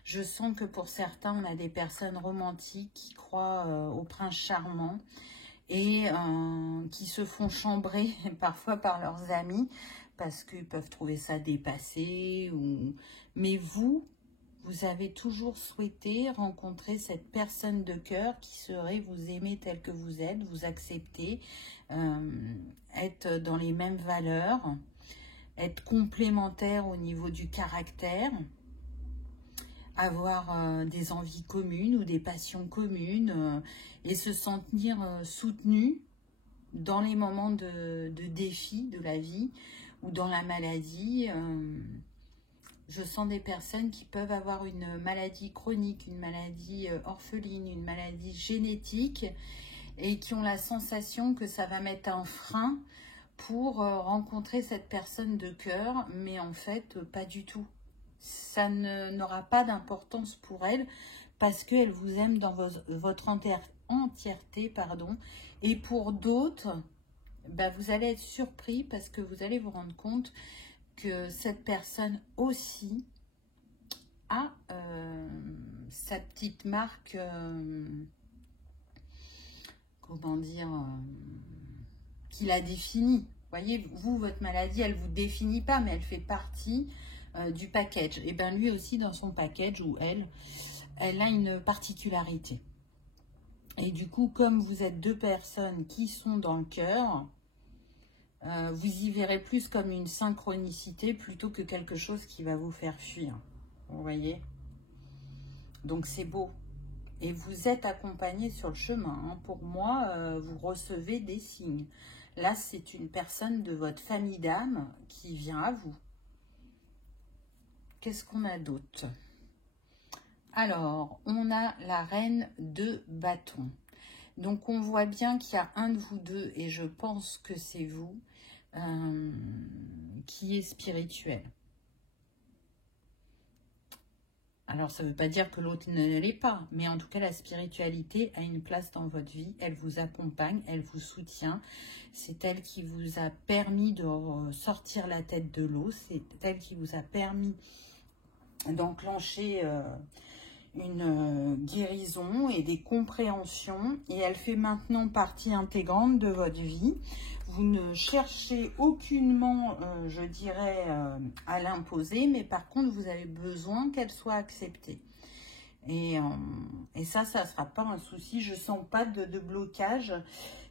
Je sens que pour certains, on a des personnes romantiques qui croient au prince charmant et qui se font chambrer parfois par leurs amis parce qu'ils peuvent trouver ça dépassé. Mais vous avez toujours souhaité rencontrer cette personne de cœur qui saurait vous aimer tel que vous êtes, vous accepter, être dans les mêmes valeurs, être complémentaire au niveau du caractère, avoir des envies communes ou des passions communes et se sentir soutenu dans les moments de défi de la vie ou dans la maladie. Je sens des personnes qui peuvent avoir une maladie chronique, une maladie orpheline, une maladie génétique et qui ont la sensation que ça va mettre un frein pour rencontrer cette personne de cœur, mais en fait, pas du tout. Ça n'aura pas d'importance pour elle parce qu'elle vous aime dans votre entièreté, pardon. Et pour d'autres, bah, vous allez être surpris parce que vous allez vous rendre compte que cette personne aussi a sa petite marque, comment dire, qui la définit. Vous voyez, vous, votre maladie, elle ne vous définit pas, mais elle fait partie du package. Et bien lui aussi, dans son package, ou elle a une particularité. Et du coup, comme vous êtes deux personnes qui sont dans le cœur, vous y verrez plus comme une synchronicité plutôt que quelque chose qui va vous faire fuir. Vous voyez? Donc c'est beau. Et vous êtes accompagné sur le chemin. Hein. Pour moi, vous recevez des signes. Là, c'est une personne de votre famille d'âme qui vient à vous. Qu'est-ce qu'on a d'autre? Alors, on a la reine de bâton. Donc, on voit bien qu'il y a un de vous deux, et je pense que c'est vous, qui est spirituel. Alors, ça ne veut pas dire que l'autre ne l'est pas, mais en tout cas, la spiritualité a une place dans votre vie. Elle vous accompagne, elle vous soutient. C'est elle qui vous a permis de sortir la tête de l'eau. C'est elle qui vous a permis d'enclencher une guérison et des compréhensions. Et elle fait maintenant partie intégrante de votre vie. Vous ne cherchez aucunement, je dirais, à l'imposer, mais par contre, vous avez besoin qu'elle soit acceptée. Et ça ne sera pas un souci. Je ne sens pas de blocage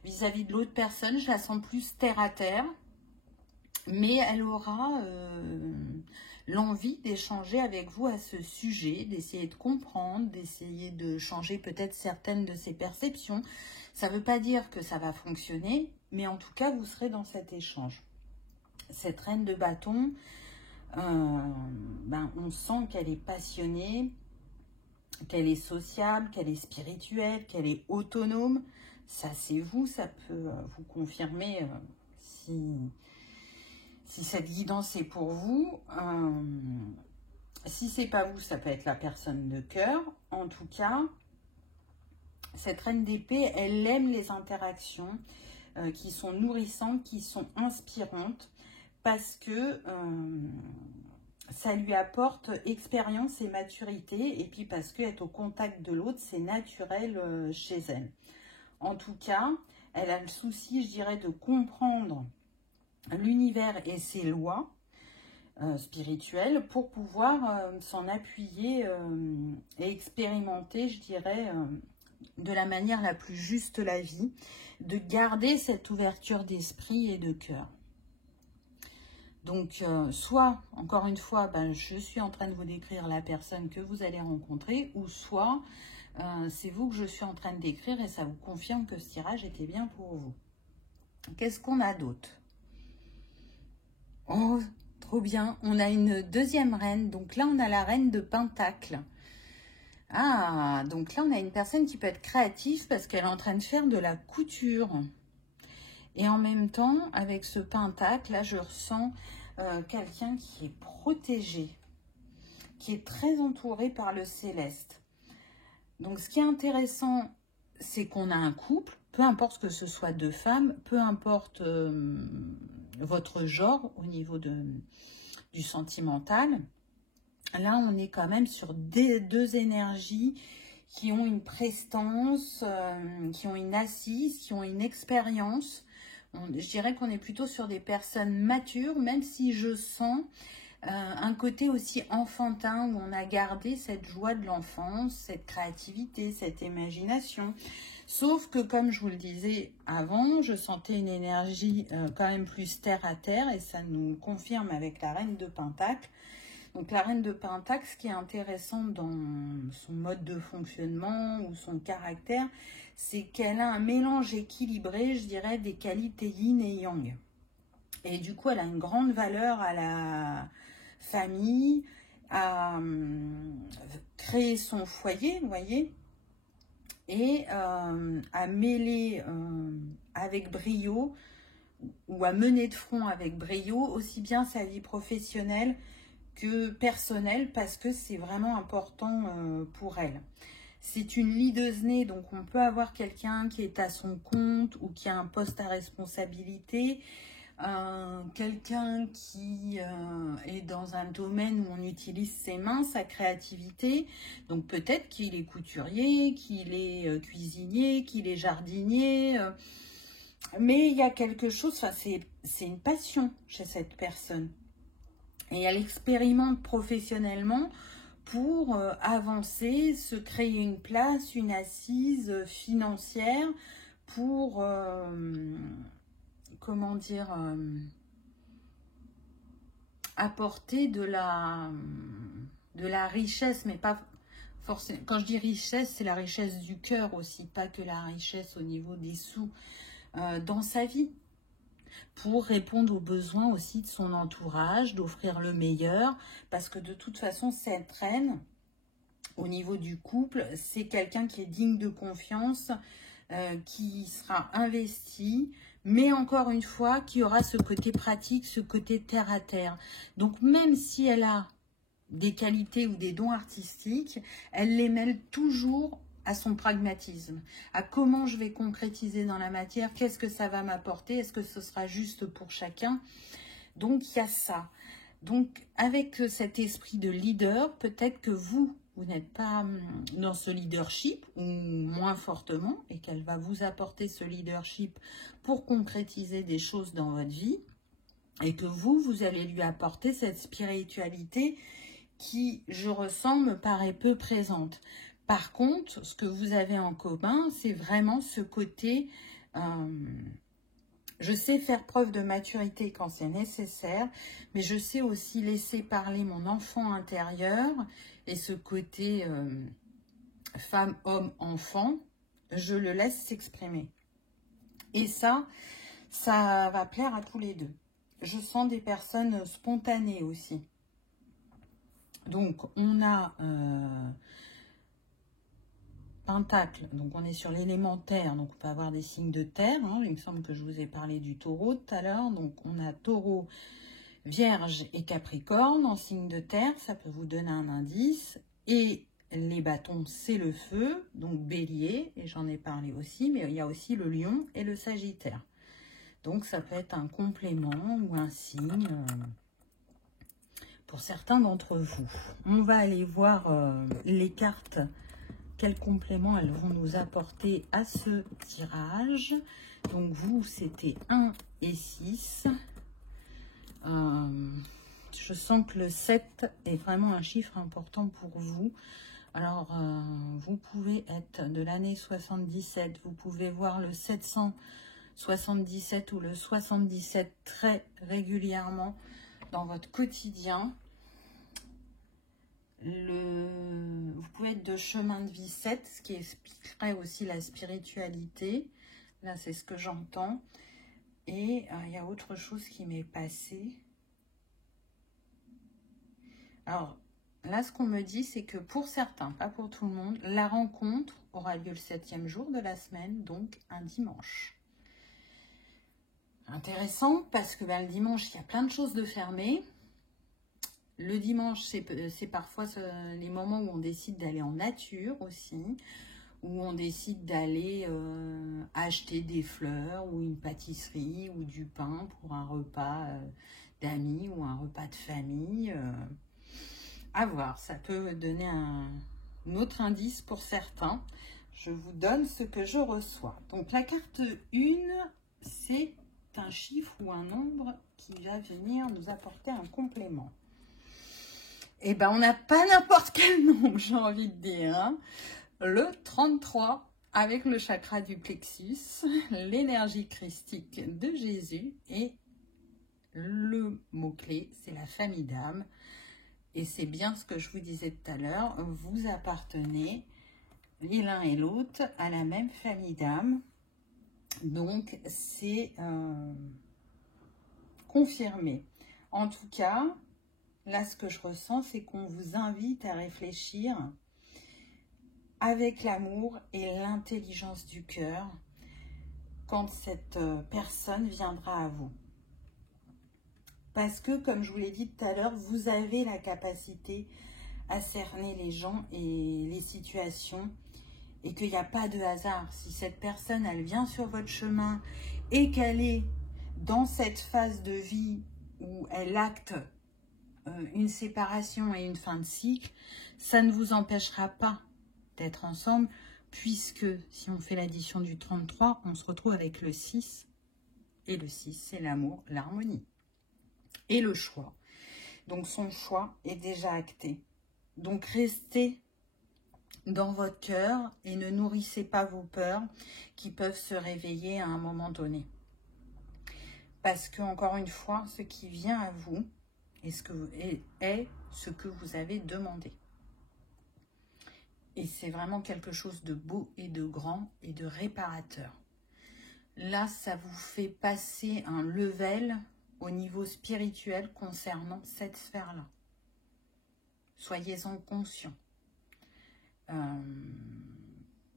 vis-à-vis de l'autre personne. Je la sens plus terre à terre. Mais elle aura l'envie d'échanger avec vous à ce sujet, d'essayer de comprendre, d'essayer de changer peut-être certaines de ses perceptions. Ça ne veut pas dire que ça va fonctionner, mais en tout cas, vous serez dans cet échange. Cette reine de bâton, on sent qu'elle est passionnée, qu'elle est sociable, qu'elle est spirituelle, qu'elle est autonome. Ça, c'est vous, ça peut vous confirmer si cette guidance est pour vous. Si c'est pas vous, ça peut être la personne de cœur. En tout cas, cette reine d'épée, elle aime les interactions qui sont nourrissantes, qui sont inspirantes, parce que ça lui apporte expérience et maturité, et puis parce qu'être au contact de l'autre, c'est naturel chez elle. En tout cas, elle a le souci, je dirais, de comprendre l'univers et ses lois spirituelles pour pouvoir s'en appuyer et expérimenter, je dirais, de la manière la plus juste la vie, de garder cette ouverture d'esprit et de cœur. Donc, soit, encore une fois, je suis en train de vous décrire la personne que vous allez rencontrer, ou soit, c'est vous que je suis en train de décrire et ça vous confirme que ce tirage était bien pour vous. Qu'est-ce qu'on a d'autre? Oh, trop bien. On a une deuxième reine. Donc là, on a la reine de Pentacle. Ah, donc là, on a une personne qui peut être créative parce qu'elle est en train de faire de la couture. Et en même temps, avec ce pentacle, là, je ressens quelqu'un qui est protégé, qui est très entouré par le céleste. Donc, ce qui est intéressant, c'est qu'on a un couple, peu importe que ce soit deux femmes, peu importe votre genre au niveau du sentimental. Là, on est quand même sur deux énergies qui ont une prestance, qui ont une assise, qui ont une expérience. Je dirais qu'on est plutôt sur des personnes matures, même si je sens un côté aussi enfantin où on a gardé cette joie de l'enfance, cette créativité, cette imagination. Sauf que, comme je vous le disais avant, je sentais une énergie quand même plus terre à terre, et ça nous confirme avec la Reine de Pentacle. Donc la Reine de Pentacle, ce qui est intéressant dans son mode de fonctionnement ou son caractère, c'est qu'elle a un mélange équilibré, je dirais, des qualités yin et yang. Et du coup, elle a une grande valeur à la famille, à créer son foyer, vous voyez, et à mêler avec brio, ou à mener de front avec brio, aussi bien sa vie professionnelle que personnelle, parce que c'est vraiment important pour elle. C'est une leaduse née, donc on peut avoir quelqu'un qui est à son compte ou qui a un poste à responsabilité, quelqu'un qui est dans un domaine où on utilise ses mains, sa créativité. Donc peut-être qu'il est couturier, qu'il est cuisinier, qu'il est jardinier, mais il y a quelque chose, enfin, c'est une passion chez cette personne. Et elle expérimente professionnellement pour avancer, se créer une place, une assise financière pour, comment dire, apporter de la richesse, mais pas forcément. Quand je dis richesse, c'est la richesse du cœur aussi, pas que la richesse au niveau des sous dans sa vie, pour répondre aux besoins aussi de son entourage, d'offrir le meilleur, parce que de toute façon, cette reine, au niveau du couple, c'est quelqu'un qui est digne de confiance, qui sera investi, mais encore une fois, qui aura ce côté pratique, ce côté terre à terre. Donc même si elle a des qualités ou des dons artistiques, elle les mêle toujours à son pragmatisme, à comment je vais concrétiser dans la matière, qu'est-ce que ça va m'apporter, est-ce que ce sera juste pour chacun. Donc il y a ça. Donc avec cet esprit de leader, peut-être que vous n'êtes pas dans ce leadership, ou moins fortement, et qu'elle va vous apporter ce leadership pour concrétiser des choses dans votre vie, et que vous allez lui apporter cette spiritualité qui, je ressens, me paraît peu présente. Par contre, ce que vous avez en commun, c'est vraiment ce côté, je sais faire preuve de maturité quand c'est nécessaire, mais je sais aussi laisser parler mon enfant intérieur, et ce côté femme, homme, enfant, je le laisse s'exprimer. Et ça va plaire à tous les deux. Je sens des personnes spontanées aussi. Donc, on a Pentacle, donc on est sur l'élémentaire, donc on peut avoir des signes de terre, hein. Il me semble que je vous ai parlé du taureau tout à l'heure, donc on a taureau, vierge et capricorne en signe de terre, ça peut vous donner un indice, et les bâtons c'est le feu, donc bélier, et j'en ai parlé aussi, mais il y a aussi le lion et le sagittaire, donc ça peut être un complément ou un signe pour certains d'entre vous. On va aller voir les cartes, quels compléments elles vont nous apporter à ce tirage. Donc vous, c'était 1 et 6. Je sens que le 7 est vraiment un chiffre important pour vous. Alors, vous pouvez être de l'année 77, vous pouvez voir le 777 ou le 77 très régulièrement dans votre quotidien. Vous pouvez être de chemin de vie 7, ce qui expliquerait aussi la spiritualité. Là, c'est ce que j'entends. Et il y a autre chose qui m'est passé. Alors, là, ce qu'on me dit, c'est que pour certains, pas pour tout le monde, la rencontre aura lieu le 7e jour de la semaine, donc un dimanche. Intéressant, parce que le dimanche, il y a plein de choses de fermées. Le dimanche, c'est parfois les moments où on décide d'aller en nature aussi, où on décide d'aller acheter des fleurs ou une pâtisserie ou du pain pour un repas d'amis ou un repas de famille. À voir, ça peut donner un autre indice pour certains. Je vous donne ce que je reçois. Donc la carte 1, c'est un chiffre ou un nombre qui va venir nous apporter un complément. Eh bien, on n'a pas n'importe quel nombre, j'ai envie de dire. Hein. Le 33, avec le chakra du plexus, l'énergie christique de Jésus, et le mot-clé, c'est la famille d'âme. Et c'est bien ce que je vous disais tout à l'heure, vous appartenez, l'un et l'autre, à la même famille d'âme. Donc, c'est confirmé. En tout cas, là, ce que je ressens, c'est qu'on vous invite à réfléchir avec l'amour et l'intelligence du cœur quand cette personne viendra à vous. Parce que, comme je vous l'ai dit tout à l'heure, vous avez la capacité à cerner les gens et les situations et qu'il n'y a pas de hasard. Si cette personne, elle vient sur votre chemin et qu'elle est dans cette phase de vie où elle acte une séparation et une fin de cycle, ça ne vous empêchera pas d'être ensemble, puisque si on fait l'addition du 33, on se retrouve avec le 6, et le 6, c'est l'amour, l'harmonie, et le choix. Donc son choix est déjà acté. Donc restez dans votre cœur et ne nourrissez pas vos peurs qui peuvent se réveiller à un moment donné. Parce que, encore une fois, ce qui vient à vous est ce que vous avez demandé. Et c'est vraiment quelque chose de beau et de grand et de réparateur. Là, ça vous fait passer un level au niveau spirituel concernant cette sphère-là. Soyez-en conscients.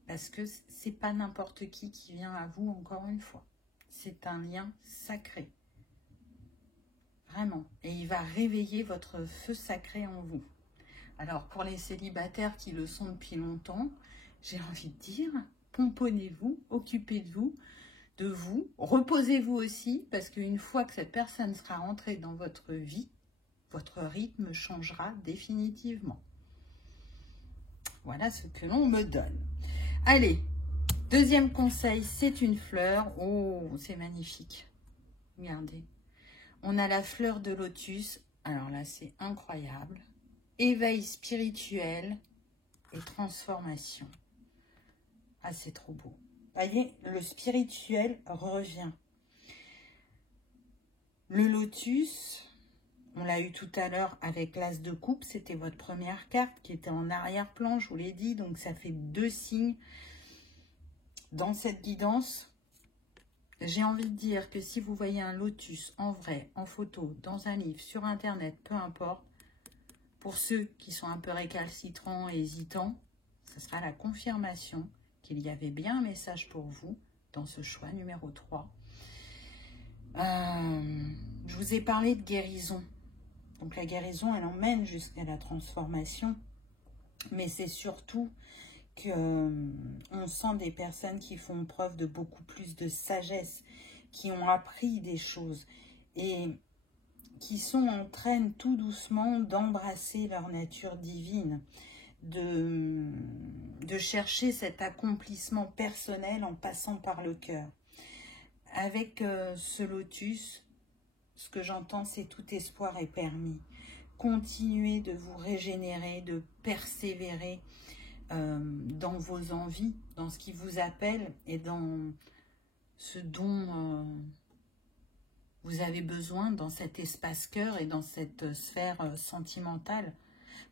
Parce que c'est pas n'importe qui vient à vous, encore une fois. C'est un lien sacré. Vraiment. Et il va réveiller votre feu sacré en vous. Alors, pour les célibataires qui le sont depuis longtemps, j'ai envie de dire, pomponnez-vous, occupez de vous, reposez-vous aussi, parce qu'une fois que cette personne sera rentrée dans votre vie, votre rythme changera définitivement. Voilà ce que l'on me donne. Allez, deuxième conseil, c'est une fleur. Oh, c'est magnifique. Regardez. On a la fleur de lotus. Alors là, c'est incroyable. Éveil spirituel et transformation. Ah, c'est trop beau. Voyez, le spirituel revient. Le lotus, on l'a eu tout à l'heure avec l'as de coupe. C'était votre première carte qui était en arrière-plan, je vous l'ai dit. Donc, ça fait 2 signes dans cette guidance. J'ai envie de dire que si vous voyez un lotus en vrai, en photo, dans un livre, sur Internet, peu importe, pour ceux qui sont un peu récalcitrants et hésitants, ce sera la confirmation qu'il y avait bien un message pour vous dans ce choix numéro 3. Je vous ai parlé de guérison. Donc la guérison, elle emmène jusqu'à la transformation. Mais c'est surtout qu'on sent des personnes qui font preuve de beaucoup plus de sagesse, qui ont appris des choses et qui sont en train tout doucement d'embrasser leur nature divine, de chercher cet accomplissement personnel en passant par le cœur. Avec ce lotus, ce que j'entends, c'est tout espoir est permis. Continuez de vous régénérer, de persévérer dans vos envies, dans ce qui vous appelle et dans ce dont vous avez besoin dans cet espace cœur et dans cette sphère sentimentale.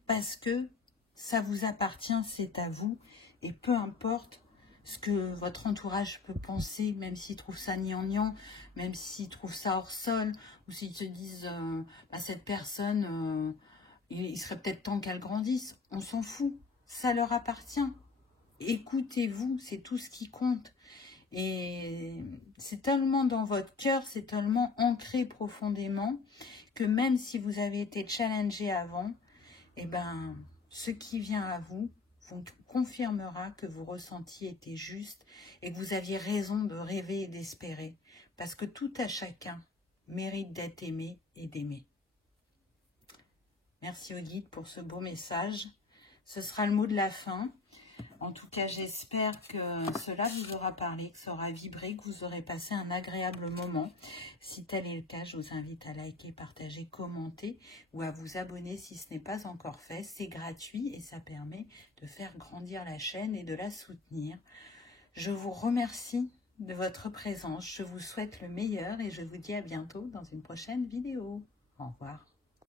Parce que ça vous appartient, c'est à vous. Et peu importe ce que votre entourage peut penser, même s'ils trouvent ça gnangnan, même s'ils trouvent ça hors sol, ou s'ils se disent bah, cette personne, il serait peut-être temps qu'elle grandisse. On s'en fout, ça leur appartient. Écoutez-vous, c'est tout ce qui compte. Et c'est tellement dans votre cœur, c'est tellement ancré profondément que même si vous avez été challengé avant, eh ben, ce qui vient à vous, vous confirmera que vos ressentis étaient justes et que vous aviez raison de rêver et d'espérer. Parce que tout à chacun mérite d'être aimé et d'aimer. Merci au guide pour ce beau message. Ce sera le mot de la fin. En tout cas, j'espère que cela vous aura parlé, que ça aura vibré, que vous aurez passé un agréable moment. Si tel est le cas, je vous invite à liker, partager, commenter ou à vous abonner si ce n'est pas encore fait. C'est gratuit et ça permet de faire grandir la chaîne et de la soutenir. Je vous remercie de votre présence. Je vous souhaite le meilleur et je vous dis à bientôt dans une prochaine vidéo. Au revoir.